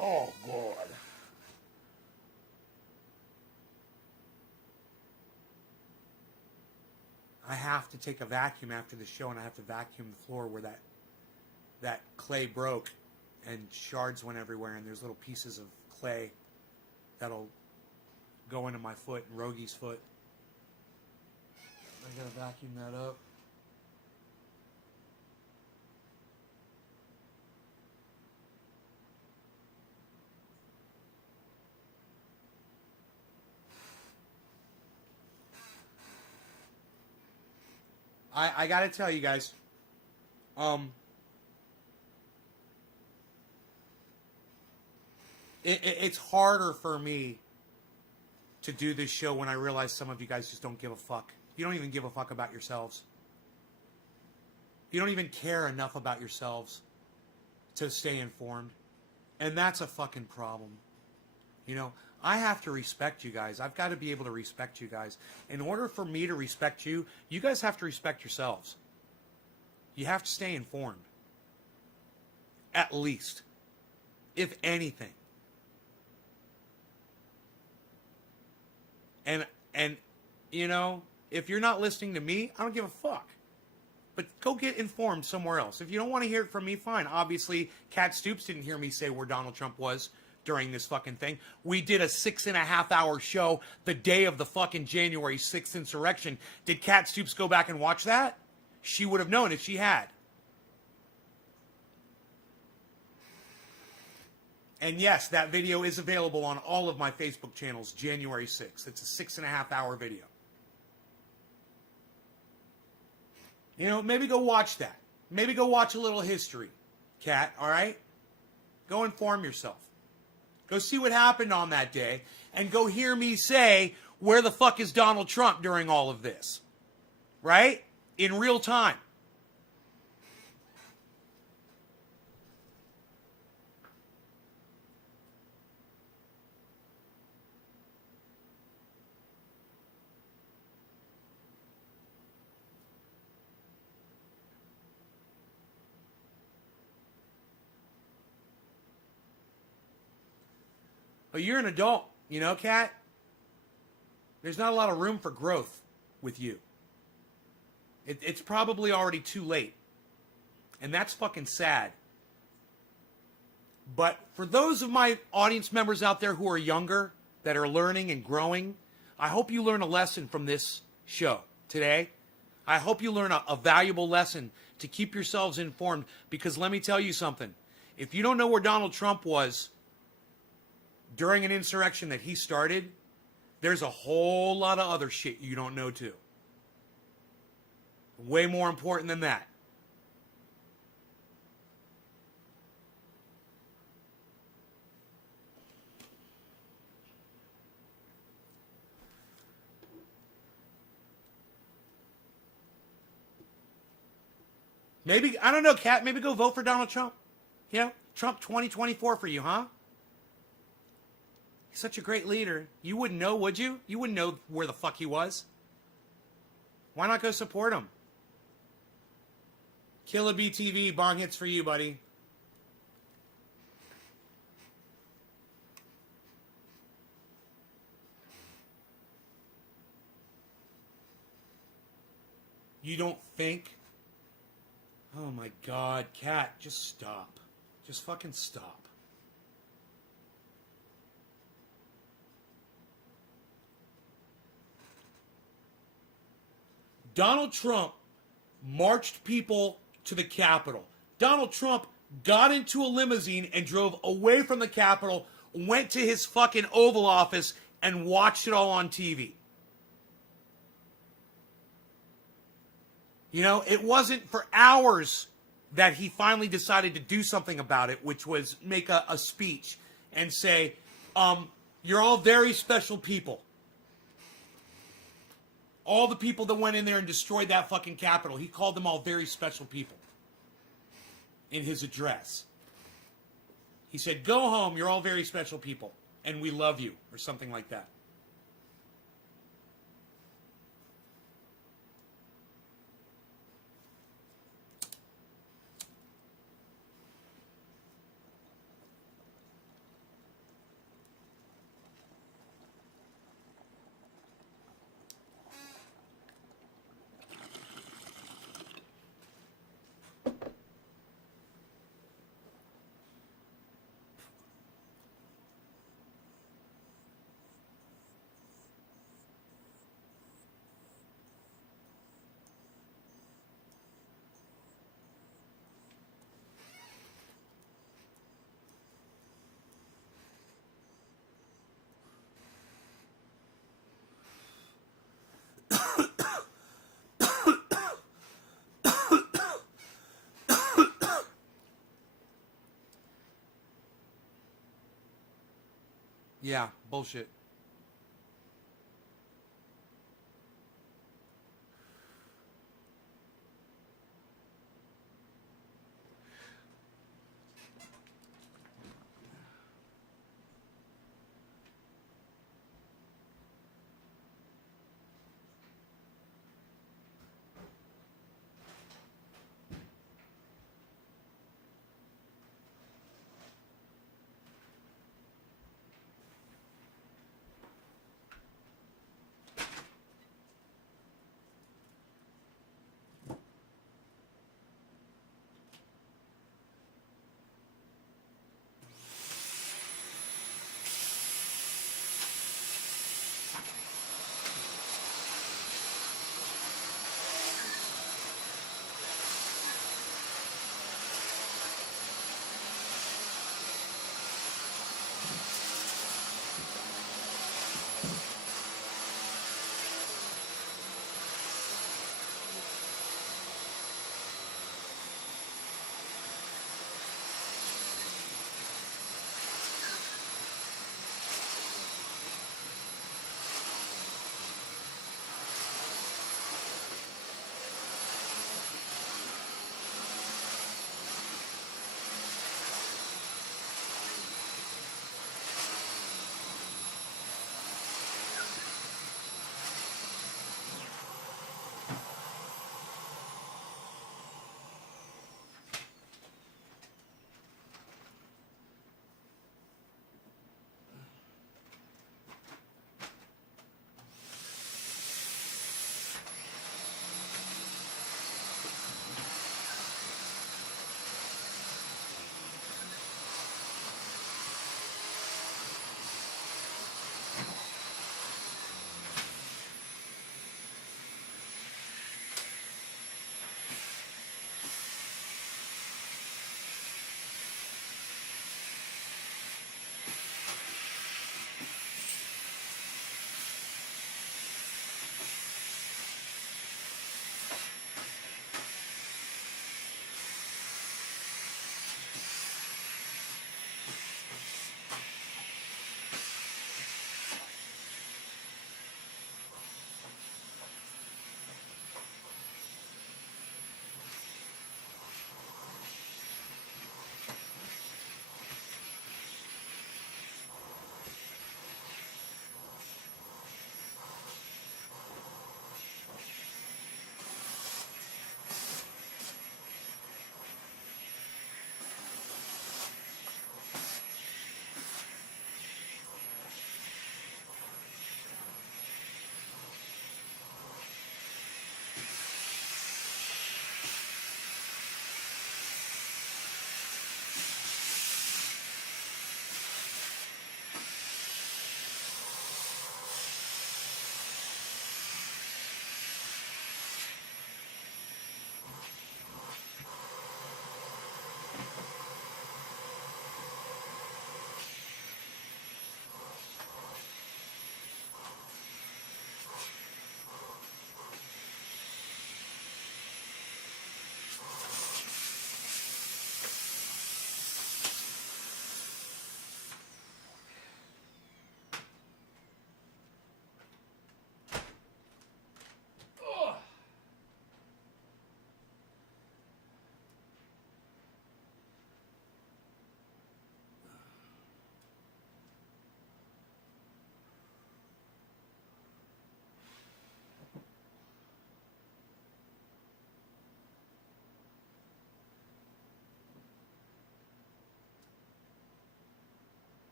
Oh, God. I have to take a vacuum after the show, and I have to vacuum the floor where that clay broke and shards went everywhere, and there's little pieces of clay that'll go into my foot and Rogie's foot. I gotta vacuum that up. I gotta tell you guys, it's harder for me to do this show when I realize some of you guys just don't give a fuck. You don't even give a fuck about yourselves. You don't even care enough about yourselves to stay informed. And that's a fucking problem. I have to respect you guys. I've got to be able to respect you guys. In order for me to respect you, you guys have to respect yourselves. You have to stay informed. At least. If anything. And you know, if you're not listening to me, I don't give a fuck. But go get informed somewhere else. If you don't want to hear it from me, fine. Obviously, Cat Stoops didn't hear me say where Donald Trump was during this fucking thing. We did a 6.5 hour show the day of the fucking January 6th insurrection. Did Cat Stoops go back and watch that? She would have known if she had. And yes, that video is available on all of my Facebook channels, January 6th. It's a 6.5 hour video. You know, maybe go watch that. Maybe go watch a little history, Cat, all right? Go inform yourself. Go see what happened on that day, and go hear me say, where the fuck is Donald Trump during all of this? Right? In real time. But you're an adult, you know, Kat? There's not a lot of room for growth with you. It's probably already too late. And that's fucking sad. But for those of my audience members out there who are younger, that are learning and growing, I hope you learn a lesson from this show today. I hope you learn a valuable lesson to keep yourselves informed, because let me tell you something. If you don't know where Donald Trump was during an insurrection that he started, there's a whole lot of other shit you don't know too. Way more important than that. Maybe, I don't know, Kat, maybe go vote for Donald Trump. You know, Trump 2024 for you, huh? He's such a great leader. You wouldn't know, would you? You wouldn't know where the fuck he was. Why not go support him? Killer BTV, bong hits for you, buddy. You don't think? Oh my God, Kat, just stop. Just fucking stop. Donald Trump marched people to the Capitol. Donald Trump got into a limousine and drove away from the Capitol, went to his fucking Oval Office, and watched it all on TV. You know, it wasn't for hours that he finally decided to do something about it, which was make a speech and say, you're all very special people. All the people that went in there and destroyed that fucking Capitol, he called them all very special people in his address. He said, go home, you're all very special people, and we love you, or something like that. Yeah, bullshit.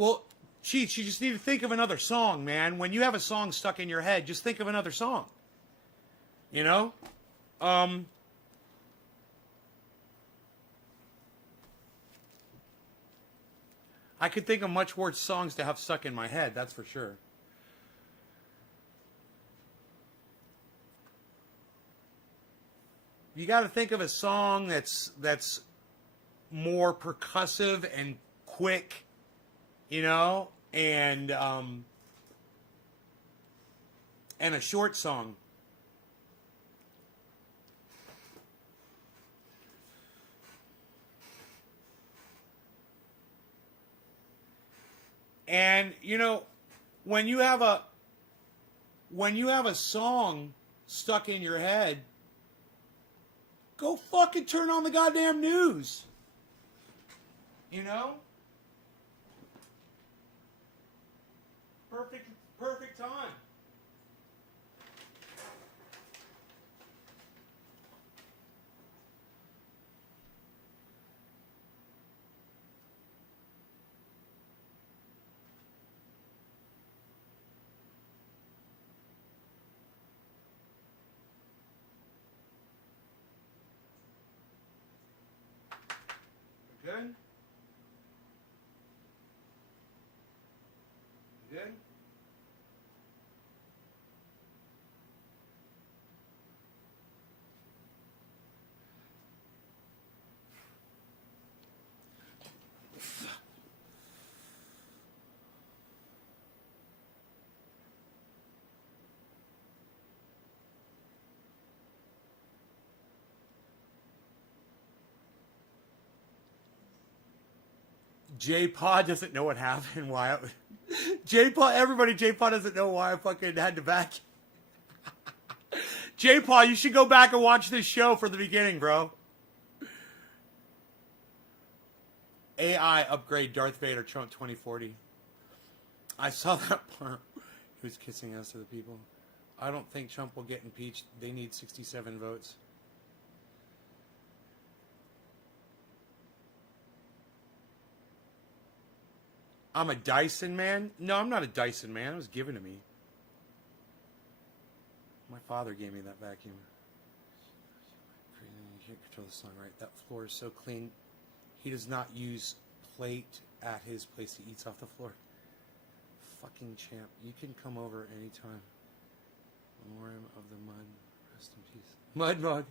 Well, Cheech, you just need to think of another song, man. When you have a song stuck in your head, just think of another song. You know? I could think of much worse songs to have stuck in my head, that's for sure. You got to think of a song that's more percussive and quick, you know, and a short song. And you know, when you have a song stuck in your head, go fucking turn on the goddamn news. You know? Perfect time. Good? Good? J-Paw doesn't know what happened. Why? J-Paw doesn't know why I fucking had to back. J-Paw, you should go back and watch this show from the beginning, bro. AI upgrade Darth Vader Trump 2040. I saw that part. He was kissing ass to the people. I don't think Trump will get impeached. They need 67 votes. I'm a Dyson man? No, I'm not a Dyson man. It was given to me. My father gave me that vacuum. You can't control the song, right? That floor is so clean. He does not use plate at his place. He eats off the floor. Fucking champ. You can come over anytime. Memoriam of the Mud. Rest in peace. Mud Mug.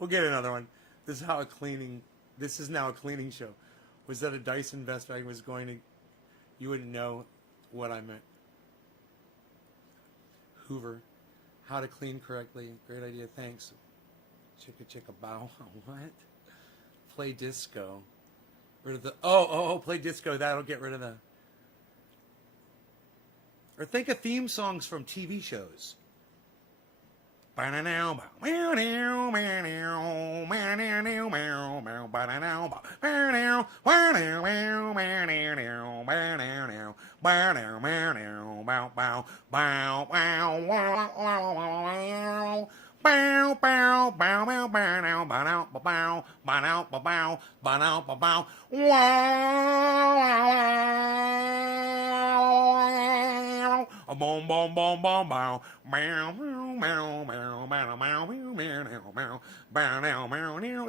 We'll get another one. This is now a cleaning show. Was that a Dyson vest vacuum was going to... You wouldn't know what I meant. Hoover. How to clean correctly. Great idea. Thanks. Chicka chicka bow. What? Play disco. Rid of the... Oh, play disco. That'll get rid of the... Or think of theme songs from TV shows. Boom, boom, boom, boom, boom.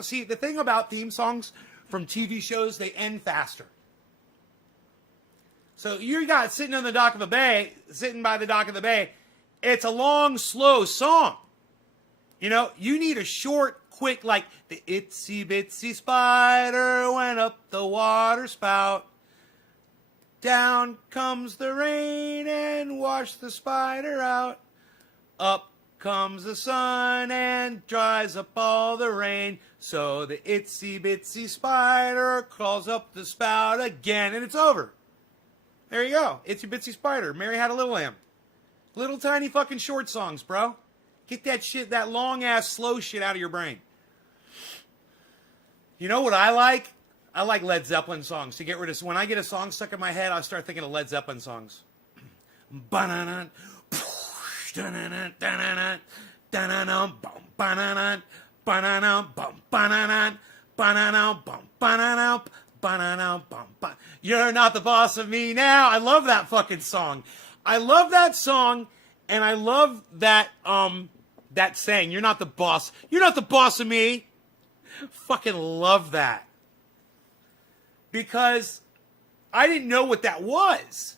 See, the thing about theme songs from TV shows, they end faster. So you got sitting by the dock of the bay, it's a long, slow song. You know, you need a short, quick, like the itsy bitsy spider went up the water spout. Down comes the rain and washed the spider out. Up comes the sun and dries up all the rain. So the itsy bitsy spider crawls up the spout again, and it's over. There you go. Itsy bitsy spider. Mary had a little lamb. Little tiny fucking short songs, bro. Get that shit, that long ass slow shit out of your brain. You know what I like? I like Led Zeppelin songs. To get rid of, when I get a song stuck in my head, I start thinking of Led Zeppelin songs. You're not the boss of me now. I love that fucking song. I love that song, and I love that that saying, you're not the boss. You're not the boss of me. Fucking love that. Because I didn't know what that was.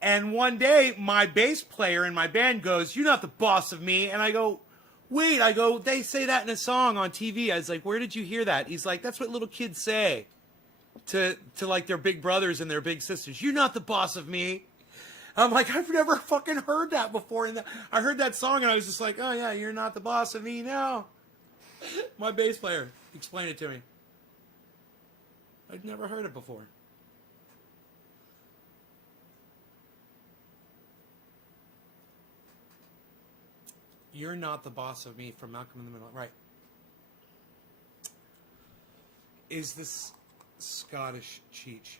And one day, my bass player in my band goes, you're not the boss of me. And I go, wait, they say that in a song on TV. I was like, where did you hear that? He's like, that's what little kids say to like their big brothers and their big sisters. You're not the boss of me. I'm like, I've never fucking heard that before. And I heard that song and I was just like, oh yeah, you're not the boss of me now. My bass player explained it to me. I'd never heard it before. You're not the boss of me from Malcolm in the Middle. Right. Is this Scottish Cheech?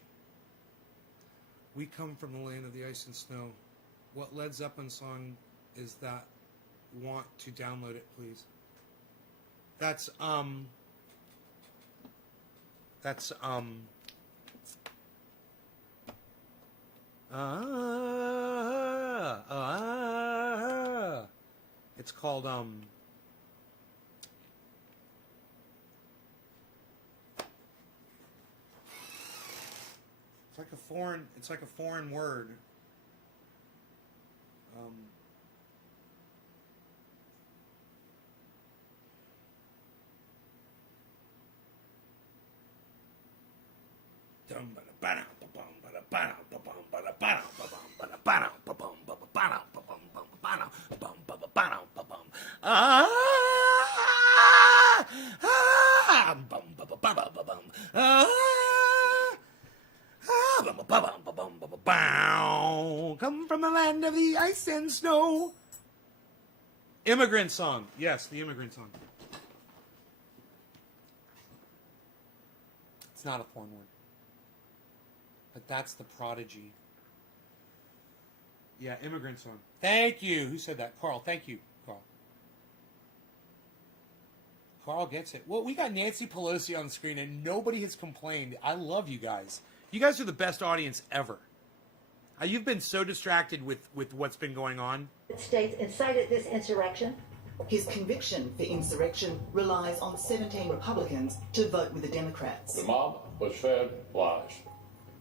We come from the land of the ice and snow. What Led Zeppelin song is that? Want to download it, please. That's it's called it's like a foreign word. Come from the land of the ice and snow. Immigrant song. Yes, the immigrant song. It's not a foreign word. But that's the Prodigy. Yeah, immigrant song. Thank you. Who said that? Carl. Thank you, Carl. Carl gets it. Well, we got Nancy Pelosi on the screen and nobody has complained. I love you guys. You guys are the best audience ever. You've been so distracted with what's been going on. States incited this insurrection. His conviction for insurrection relies on 17 Republicans to vote with the Democrats. The mob was fed lies.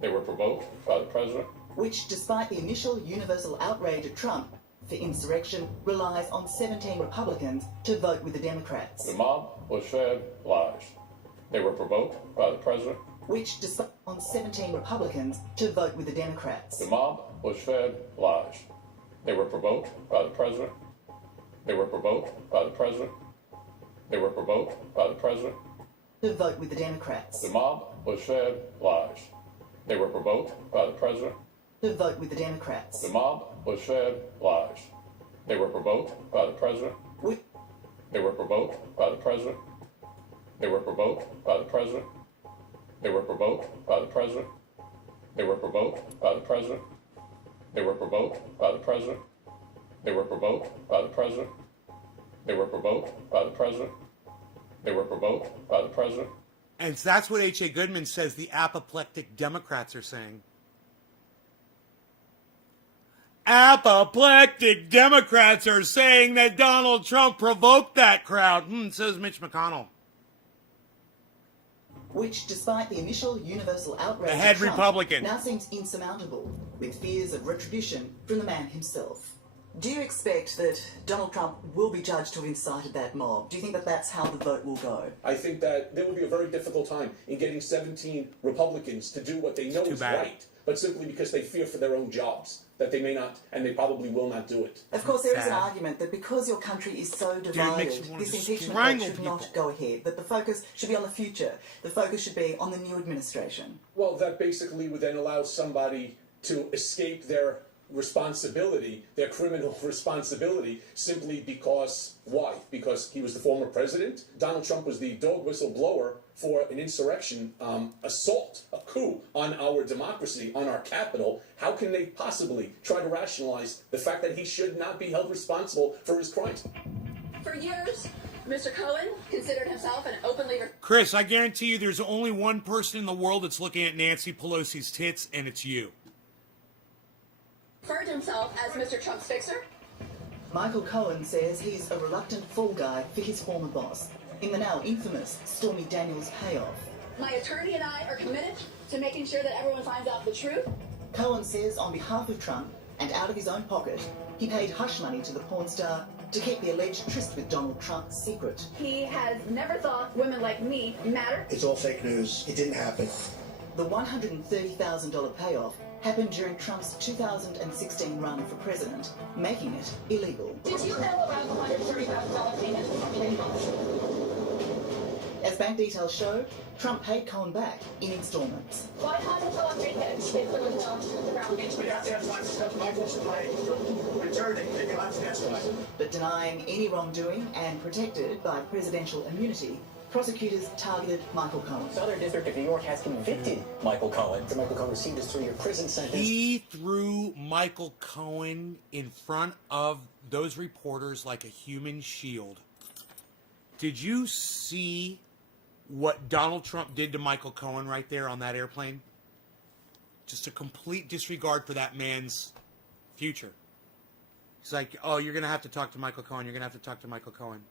They were provoked by the president. Which, despite the initial universal outrage at Trump for insurrection, relies on 17 Republicans to vote with the Democrats. The mob was fed lies. They were provoked by the president. Which, despite on 17 Republicans to vote with the Democrats. The mob was fed lies. They were provoked by the president. They were provoked by the president. They were provoked by the president. To vote with the Democrats. The mob was fed lies. They were provoked by the president. To vote with the Democrats. The mob was fed lies. They were provoked by the president. They were provoked by the president. They were provoked by the president. They were provoked by the president. They were provoked by the president. They were provoked by the president. They were provoked by the president. They were provoked by the president. They were provoked by the president. And that's what H.A. Goodman says the apoplectic Democrats are saying. Apoplectic Democrats are saying that Donald Trump provoked that crowd. Says Mitch McConnell. Which, despite the initial universal outrage, the head Trump Republican, now seems insurmountable, with fears of retribution from the man himself. Do you expect that Donald Trump will be judged to have incited that mob? Do you think that that's how the vote will go? I think that there will be a very difficult time in getting 17 Republicans to do what they know is right, but simply because they fear for their own jobs, that they may not, and they probably will not do it. Of course, there is an argument that because your country is so divided, this impeachment vote should not go ahead, that the focus should be on the future. The focus should be on the new administration. Well, that basically would then allow somebody to escape their responsibility, their criminal responsibility, simply because, why? Because he was the former president? Donald Trump was the dog whistle blower for an insurrection, assault, a coup on our democracy, on our capital. How can they possibly try to rationalize the fact that he should not be held responsible for his crimes? For years, Mr. Cohen considered himself an openly... Chris, I guarantee you there's only one person in the world that's looking at Nancy Pelosi's tits, and it's you. ...referred to himself as Mr. Trump's fixer. Michael Cohen says he's a reluctant fall guy for his former boss in the now infamous Stormy Daniels payoff. My attorney and I are committed to making sure that everyone finds out the truth. Cohen says on behalf of Trump and out of his own pocket, he paid hush money to the porn star to keep the alleged tryst with Donald Trump secret. He has never thought women like me matter. It's all fake news. It didn't happen. The $130,000 payoff happened during Trump's 2016 run for president, making it illegal. Did you know about the $130,000 payment from As bank details show, Trump paid Cohen back in installments. Why hasn't Cohen repaid if there was no ground? We have to ask Michael's play. Returning, then you'll have to ask Michael. But denying any wrongdoing and protected by presidential immunity, prosecutors targeted Michael Cohen. Southern District of New York has convicted Michael Cohen. Michael Cohen received his 3-year prison sentence. He threw Michael Cohen in front of those reporters like a human shield. Did you see what Donald Trump did to Michael Cohen right there on that airplane? Just a complete disregard for that man's future. He's like, oh, you're going to have to talk to Michael Cohen. You're going to have to talk to Michael Cohen.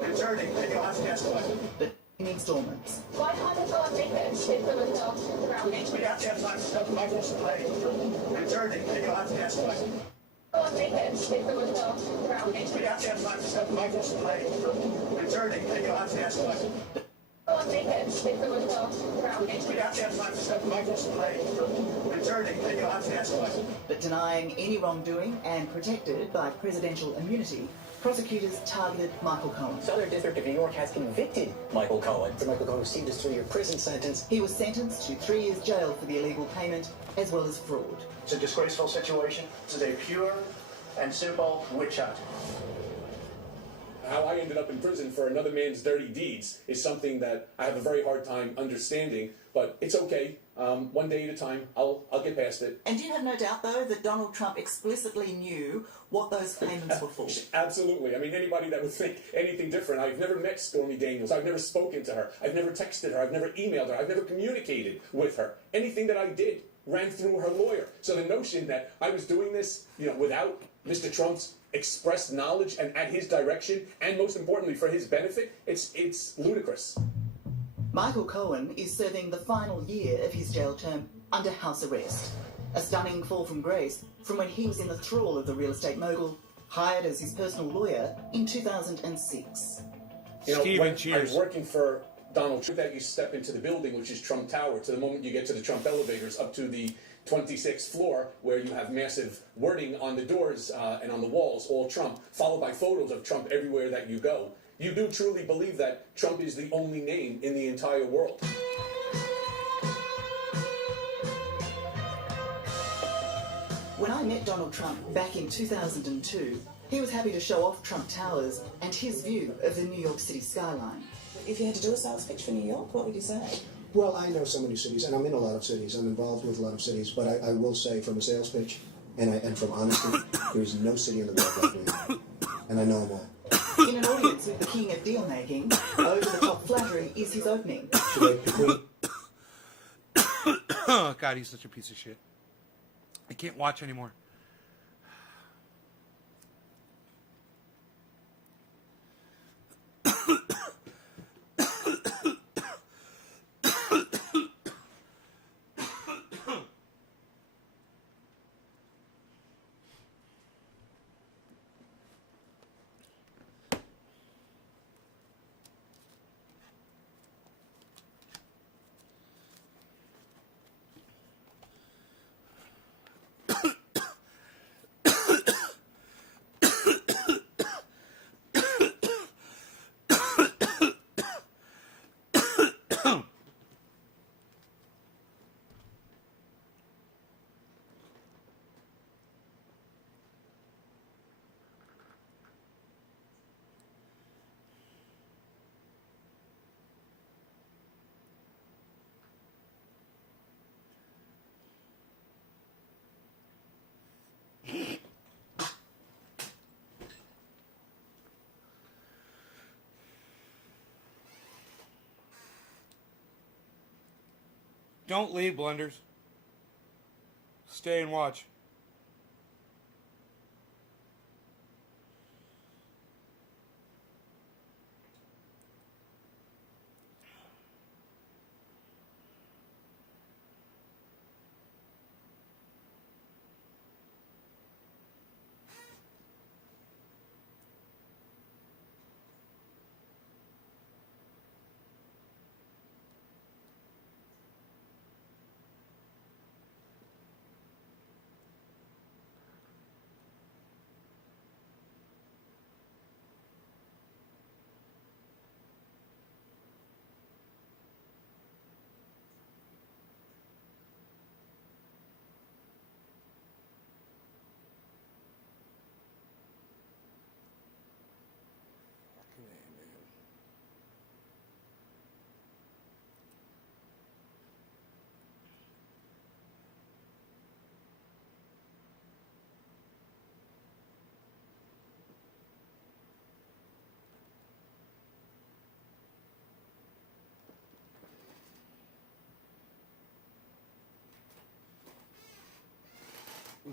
Returning, then you'll have to ask Michael. But in installments. Why hasn't Cohen repaid if there was no ground? We have to ask Michael's play. Returning, then you'll have to ask Michael. Cohen repaid if there was no ground. We have to ask Michael's play. Returning, then you'll have to ask Michael. Cohen repaid if there was no ground. We have to ask Michael's play. Returning, then you'll have to ask Michael. But denying any wrongdoing and protected by presidential immunity, prosecutors targeted Michael Cohen. Southern District of New York has convicted Michael Cohen. Michael Cohen received his 3-year prison sentence. He was sentenced to 3 years jail for the illegal payment as well as fraud. It's a disgraceful situation. This is a pure and simple witch hunt. How I ended up in prison for another man's dirty deeds is something that I have a very hard time understanding, but it's okay. One day at a time, I'll get past it. And you have no doubt, though, that Donald Trump explicitly knew what those payments were for. Absolutely. I mean, anybody that would think anything different. I've never met Stormy Daniels. I've never spoken to her. I've never texted her. I've never emailed her. I've never communicated with her. Anything that I did ran through her lawyer. So the notion that I was doing this, without Mr. Trump's express knowledge and at his direction, and most importantly for his benefit, it's ludicrous. Michael Cohen is serving the final year of his jail term under house arrest. A stunning fall from grace from when he was in the thrall of the real estate mogul, hired as his personal lawyer in 2006. When I was working for Donald Trump, that you step into the building, which is Trump Tower, to the moment you get to the Trump elevators up to the 26th floor, where you have massive wording on the doors and on the walls, all Trump, followed by photos of Trump everywhere that you go. You do truly believe that Trump is the only name in the entire world. When I met Donald Trump back in 2002, he was happy to show off Trump Towers and his view of the New York City skyline. If you had to do a sales pitch for New York, what would you say? Well, I know so many cities, and I'm in a lot of cities. I'm involved with a lot of cities, but I will say from a sales pitch and from honesty, there's no city in the world like New York. And I know them all. In an audience with the king of deal-making, over-the-top flattery is his opening. Oh, God, he's such a piece of shit. I can't watch anymore. Don't leave, Blenders. Stay and watch.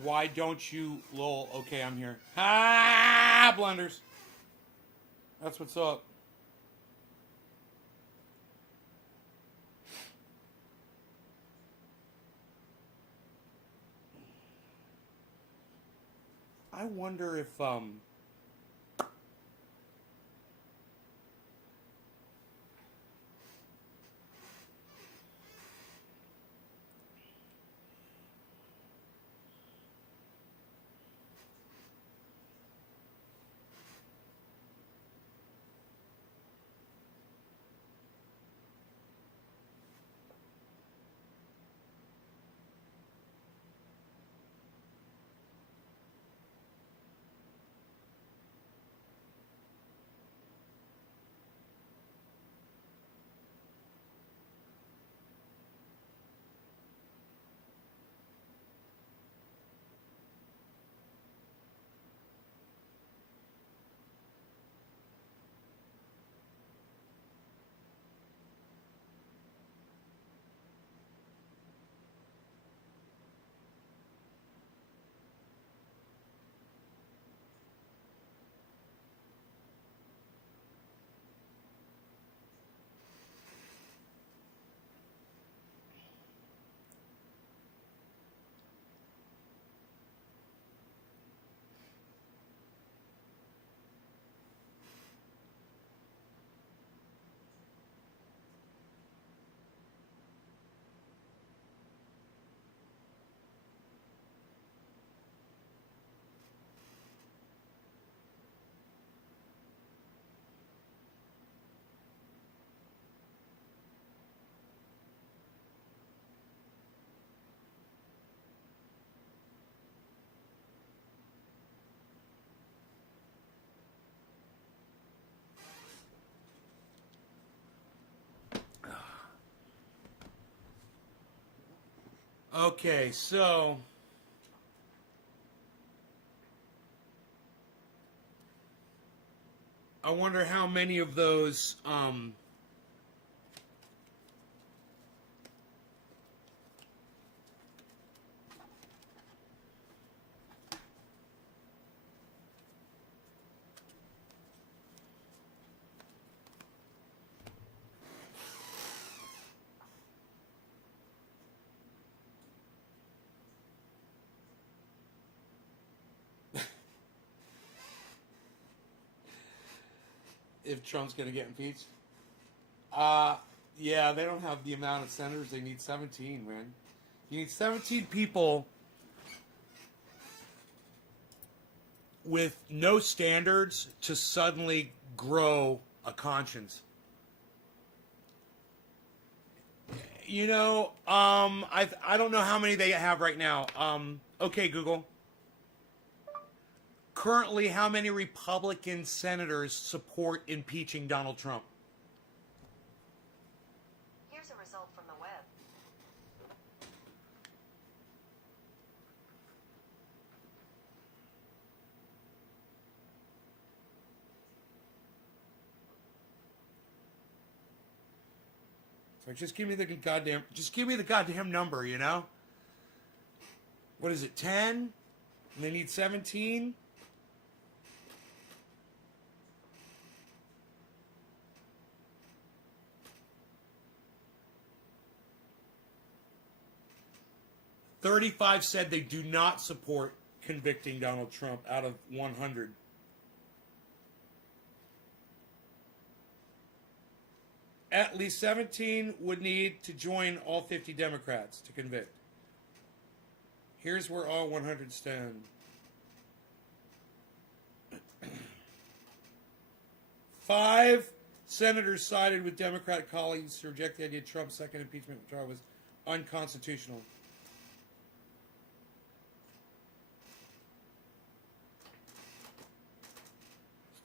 Why don't you, lol? Okay, I'm here. Ah, Blenders. That's what's up. I wonder if okay, so I wonder how many of those if Trump's going to get impeached. Yeah, they don't have the amount of senators. They need 17, man. You need 17 people with no standards to suddenly grow a conscience. You know, I don't know how many they have right now. Okay, Google. Currently, how many Republican senators support impeaching Donald Trump? Here's a result from the web. like, just give me the goddamn number, you know? What is it, 10? And they need 17? $35 said they do not support convicting Donald Trump out of 100. At least 17 would need to join all 50 Democrats to convict. Here's where all 100 stand. 5 senators sided with Democratic colleagues to reject the idea Trump's second impeachment trial was unconstitutional.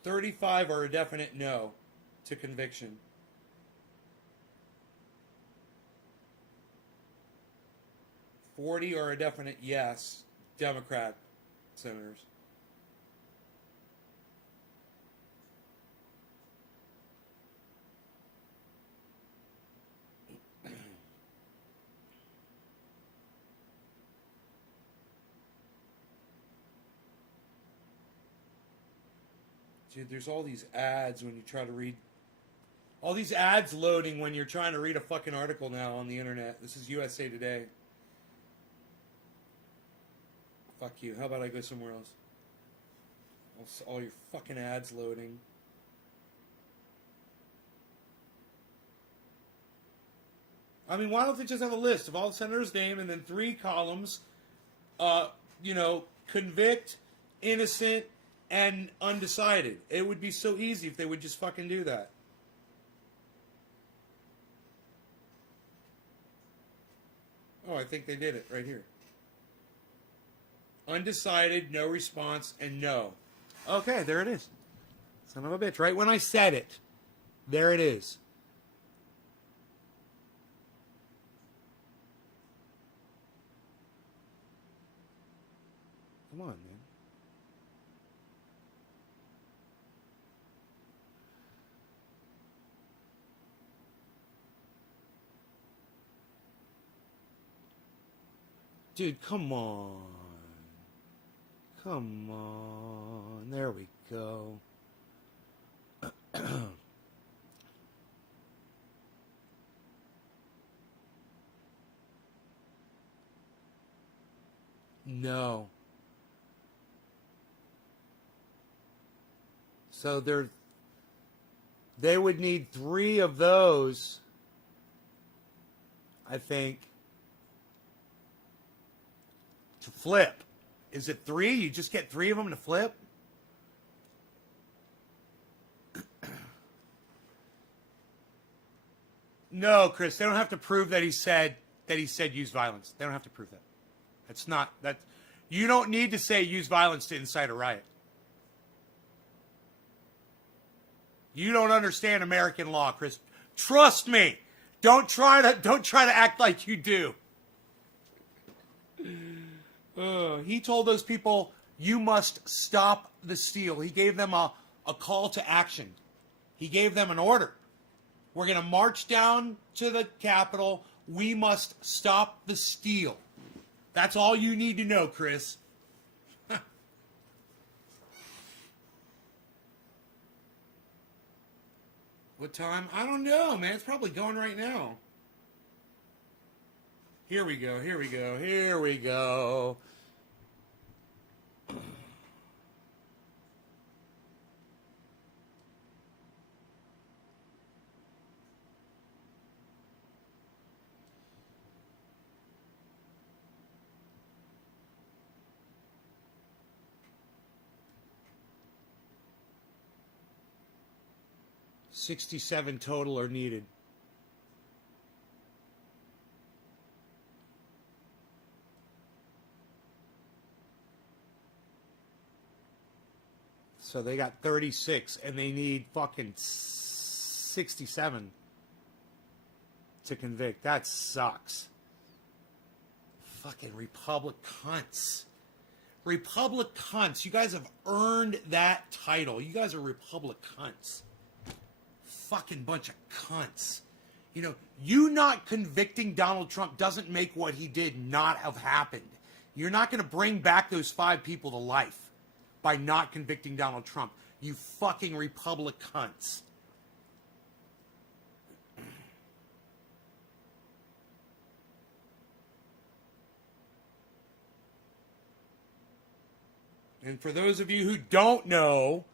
$35 are a definite no to conviction. $40 are a definite yes, Democrat senators. Dude, there's all these ads when you try to read. All these ads loading when you're trying to read a fucking article now on the internet. This is USA Today. Fuck you. How about I go somewhere else? All your fucking ads loading. I mean, why don't they just have a list of all the senators' name and then 3 columns, convict, innocent, and undecided. It would be so easy if they would just fucking do that. Oh, I think they did it right here. Undecided, no response, and no. Okay, there it is. Son of a bitch. Right when I said it, there it is. Come on, man. Dude, come on. Come on. There we go. No. So they would need 3 of those, I think, to flip. Is it 3? You just get 3 of them to flip? No, Chris, they don't have to prove that he said use violence. They don't have to prove that. That's not that. You don't need to say use violence to incite a riot. You don't understand American law, Chris. Trust me. Don't try to act like you do. He told those people, you must stop the steal. He gave them a call to action. He gave them an order. We're going to march down to the Capitol. We must stop the steal. That's all you need to know, Chris. What time? I don't know, man. It's probably going right now. Here we go. Here we go. Here we go. $67 total are needed. So they got 36, and they need fucking 67 to convict. That sucks. Fucking Republic cunts. Republic cunts. You guys have earned that title. You guys are Republic cunts. Fucking bunch of cunts. You know, you not convicting Donald Trump doesn't make what he did not have happened. You're not going to bring back those 5 people to life by not convicting Donald Trump. You fucking Republic cunts. And for those of you who don't know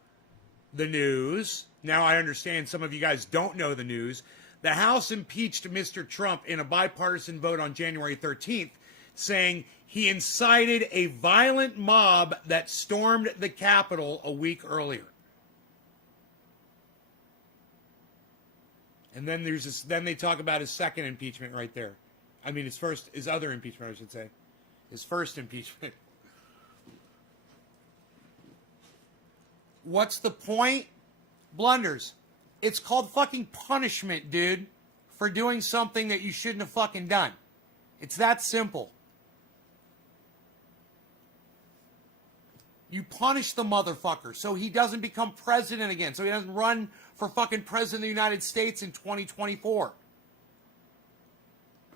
the news, now I understand some of you guys don't know the news. The House impeached Mr. Trump in a bipartisan vote on January 13th, saying he incited a violent mob that stormed the Capitol a week earlier. And then then they talk about his second impeachment right there. I mean, his other impeachment, I should say. His first impeachment. What's the point? Blunders. It's called fucking punishment, dude, for doing something that you shouldn't have fucking done. It's that simple. You punish the motherfucker so he doesn't become president again, so he doesn't run for fucking president of the United States in 2024.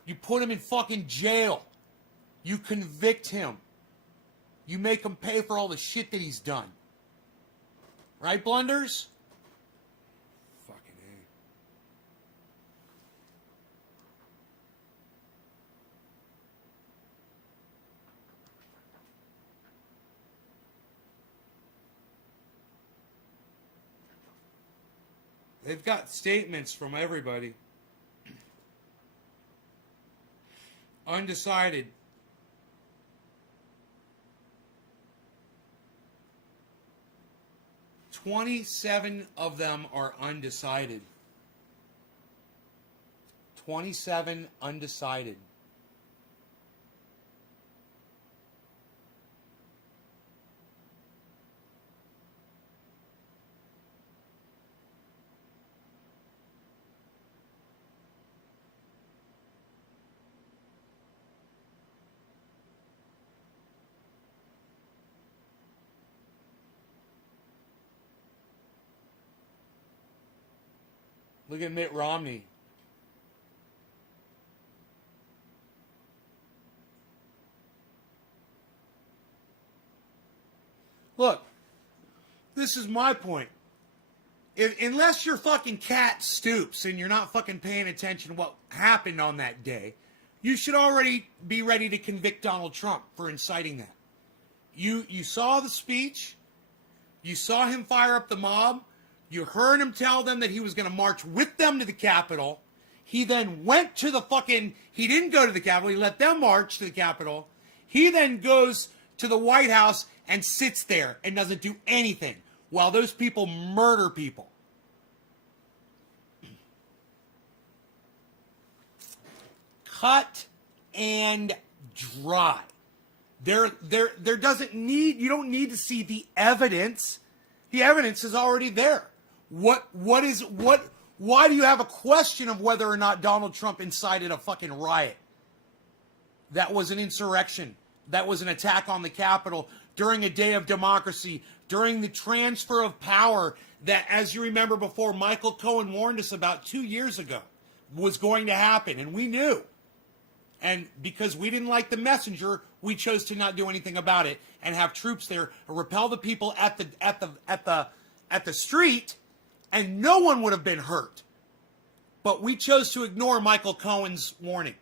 You put him in fucking jail. You convict him. You make him pay for all the shit that he's done. Right, Blunders? Fucking A. They've got statements from everybody. Undecided. $27 of them are undecided. 27 undecided. Look at Mitt Romney. Look, this is my point. Unless your fucking cat stoops and you're not fucking paying attention to what happened on that day, you should already be ready to convict Donald Trump for inciting that. You saw the speech. You saw him fire up the mob. You heard him tell them that he was going to march with them to the Capitol. He then went to the fucking... He didn't go to the Capitol. He let them march to the Capitol. He then goes to the White House and sits there and doesn't do anything while those people murder people. Cut and dry. There doesn't need... You don't need to see the evidence. The evidence is already there. Why do you have a question of whether or not Donald Trump incited a fucking riot? That was an insurrection. That was an attack on the Capitol during a day of democracy, during the transfer of power that, as you remember before, Michael Cohen warned us about 2 years ago was going to happen, and we knew. And because we didn't like the messenger, we chose to not do anything about it and have troops there repel the people at the street, and no one would have been hurt. But we chose to ignore Michael Cohen's warning.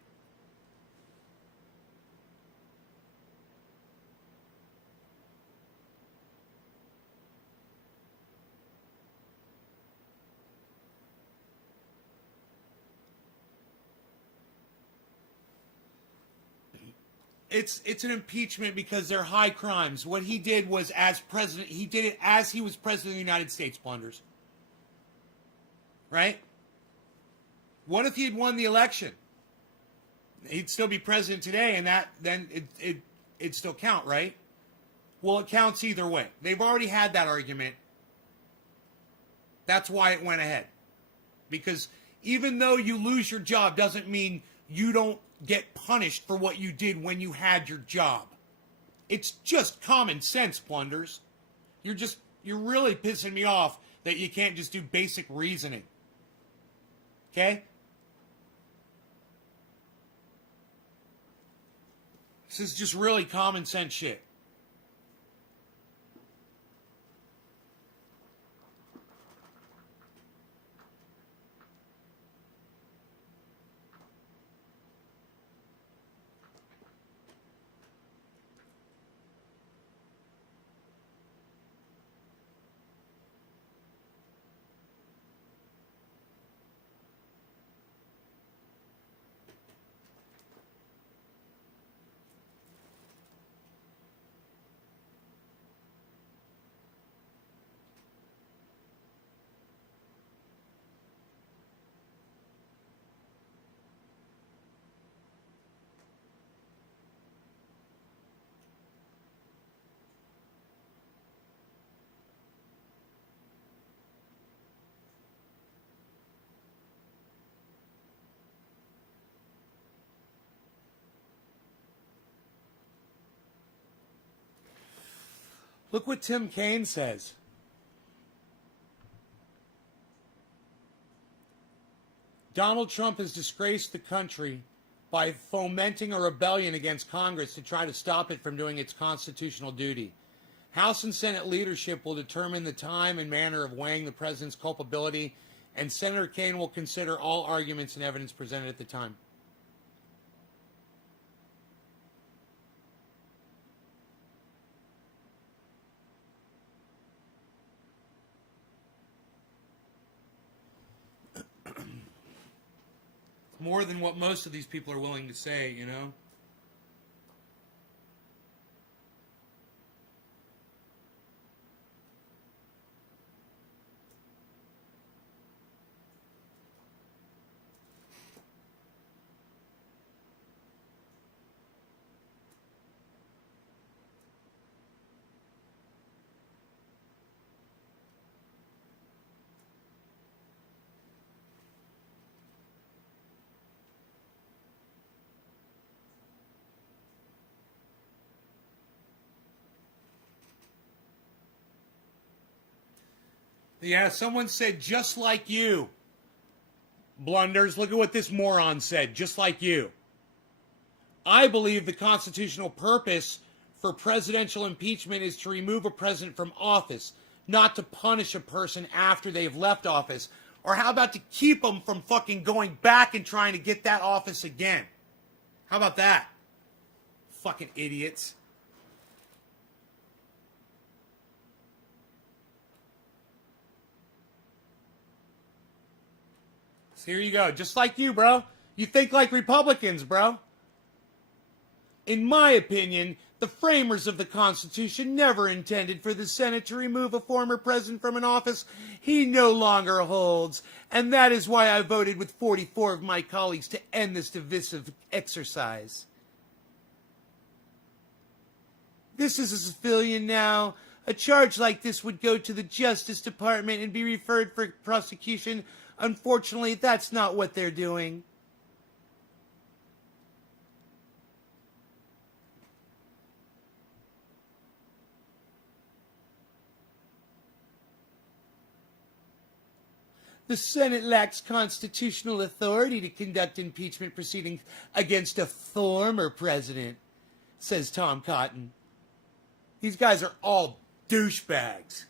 It's an impeachment because they're high crimes. What he did was, as president, he did it as he was president of the United States, Blunders. Right? What if he had won the election? He'd still be president today, and it'd still count, right? Well, it counts either way. They've already had that argument. That's why it went ahead. Because even though you lose your job doesn't mean you don't get punished for what you did when you had your job. It's just common sense, Blunders. You're really pissing me off that you can't just do basic reasoning. Okay? This is just really common sense shit. Look what Tim Kaine says. Donald Trump has disgraced the country by fomenting a rebellion against Congress to try to stop it from doing its constitutional duty. House and Senate leadership will determine the time and manner of weighing the president's culpability, and Senator Kaine will consider all arguments and evidence presented at the time. More than what most of these people are willing to say, you know? Yeah, someone said, just like you. Blunders, look at what this moron said, just like you. I believe the constitutional purpose for presidential impeachment is to remove a president from office, not to punish a person after they've left office. Or how about to keep them from fucking going back and trying to get that office again? How about that? Fucking idiots. So here you go. Just like you, bro. You think like Republicans, bro. In my opinion, the framers of the Constitution never intended for the Senate to remove a former president from an office he no longer holds, and that is why I voted with 44 of my colleagues to end this divisive exercise. This is a civilian now. A charge like this would go to the Justice Department and be referred for prosecution. Unfortunately, that's not what they're doing. The Senate lacks constitutional authority to conduct impeachment proceedings against a former president, says Tom Cotton. These guys are all douchebags.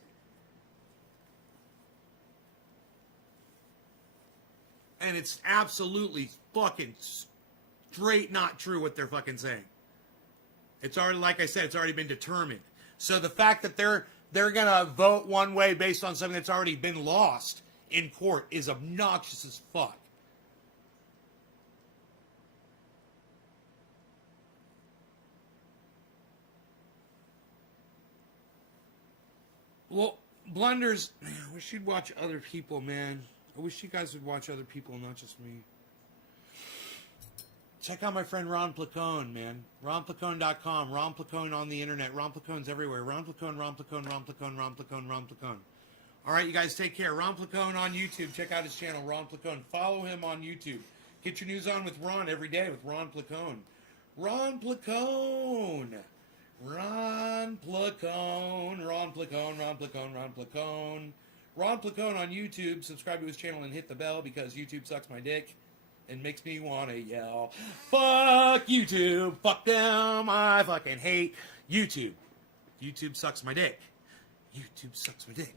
And it's absolutely fucking straight not true what they're fucking saying. It's already, like I said, it's already been determined. So the fact that they're going to vote one way based on something that's already been lost in court is obnoxious as fuck. Well, Blunders, man, I wish you'd watch other people, man. I wish you guys would watch other people, not just me. Check out my friend Ron Placone, man. RonPlacone.com. Ron Placone on the internet. Ron Placone's everywhere. Ron Placone, Ron Placone, Ron Placone, Ron Placone, Ron Placone. All right, you guys take care. Ron Placone on YouTube. Check out his channel, Ron Placone. Follow him on YouTube. Get your news on with Ron every day with Ron Placone. Ron Placone. Ron Placone. Ron Placone. Ron Placone. Ron Placone. Ron Placone on YouTube. Subscribe to his channel and hit the bell because YouTube sucks my dick. It makes me want to yell, fuck YouTube, fuck them, I fucking hate YouTube. YouTube sucks my dick. YouTube sucks my dick.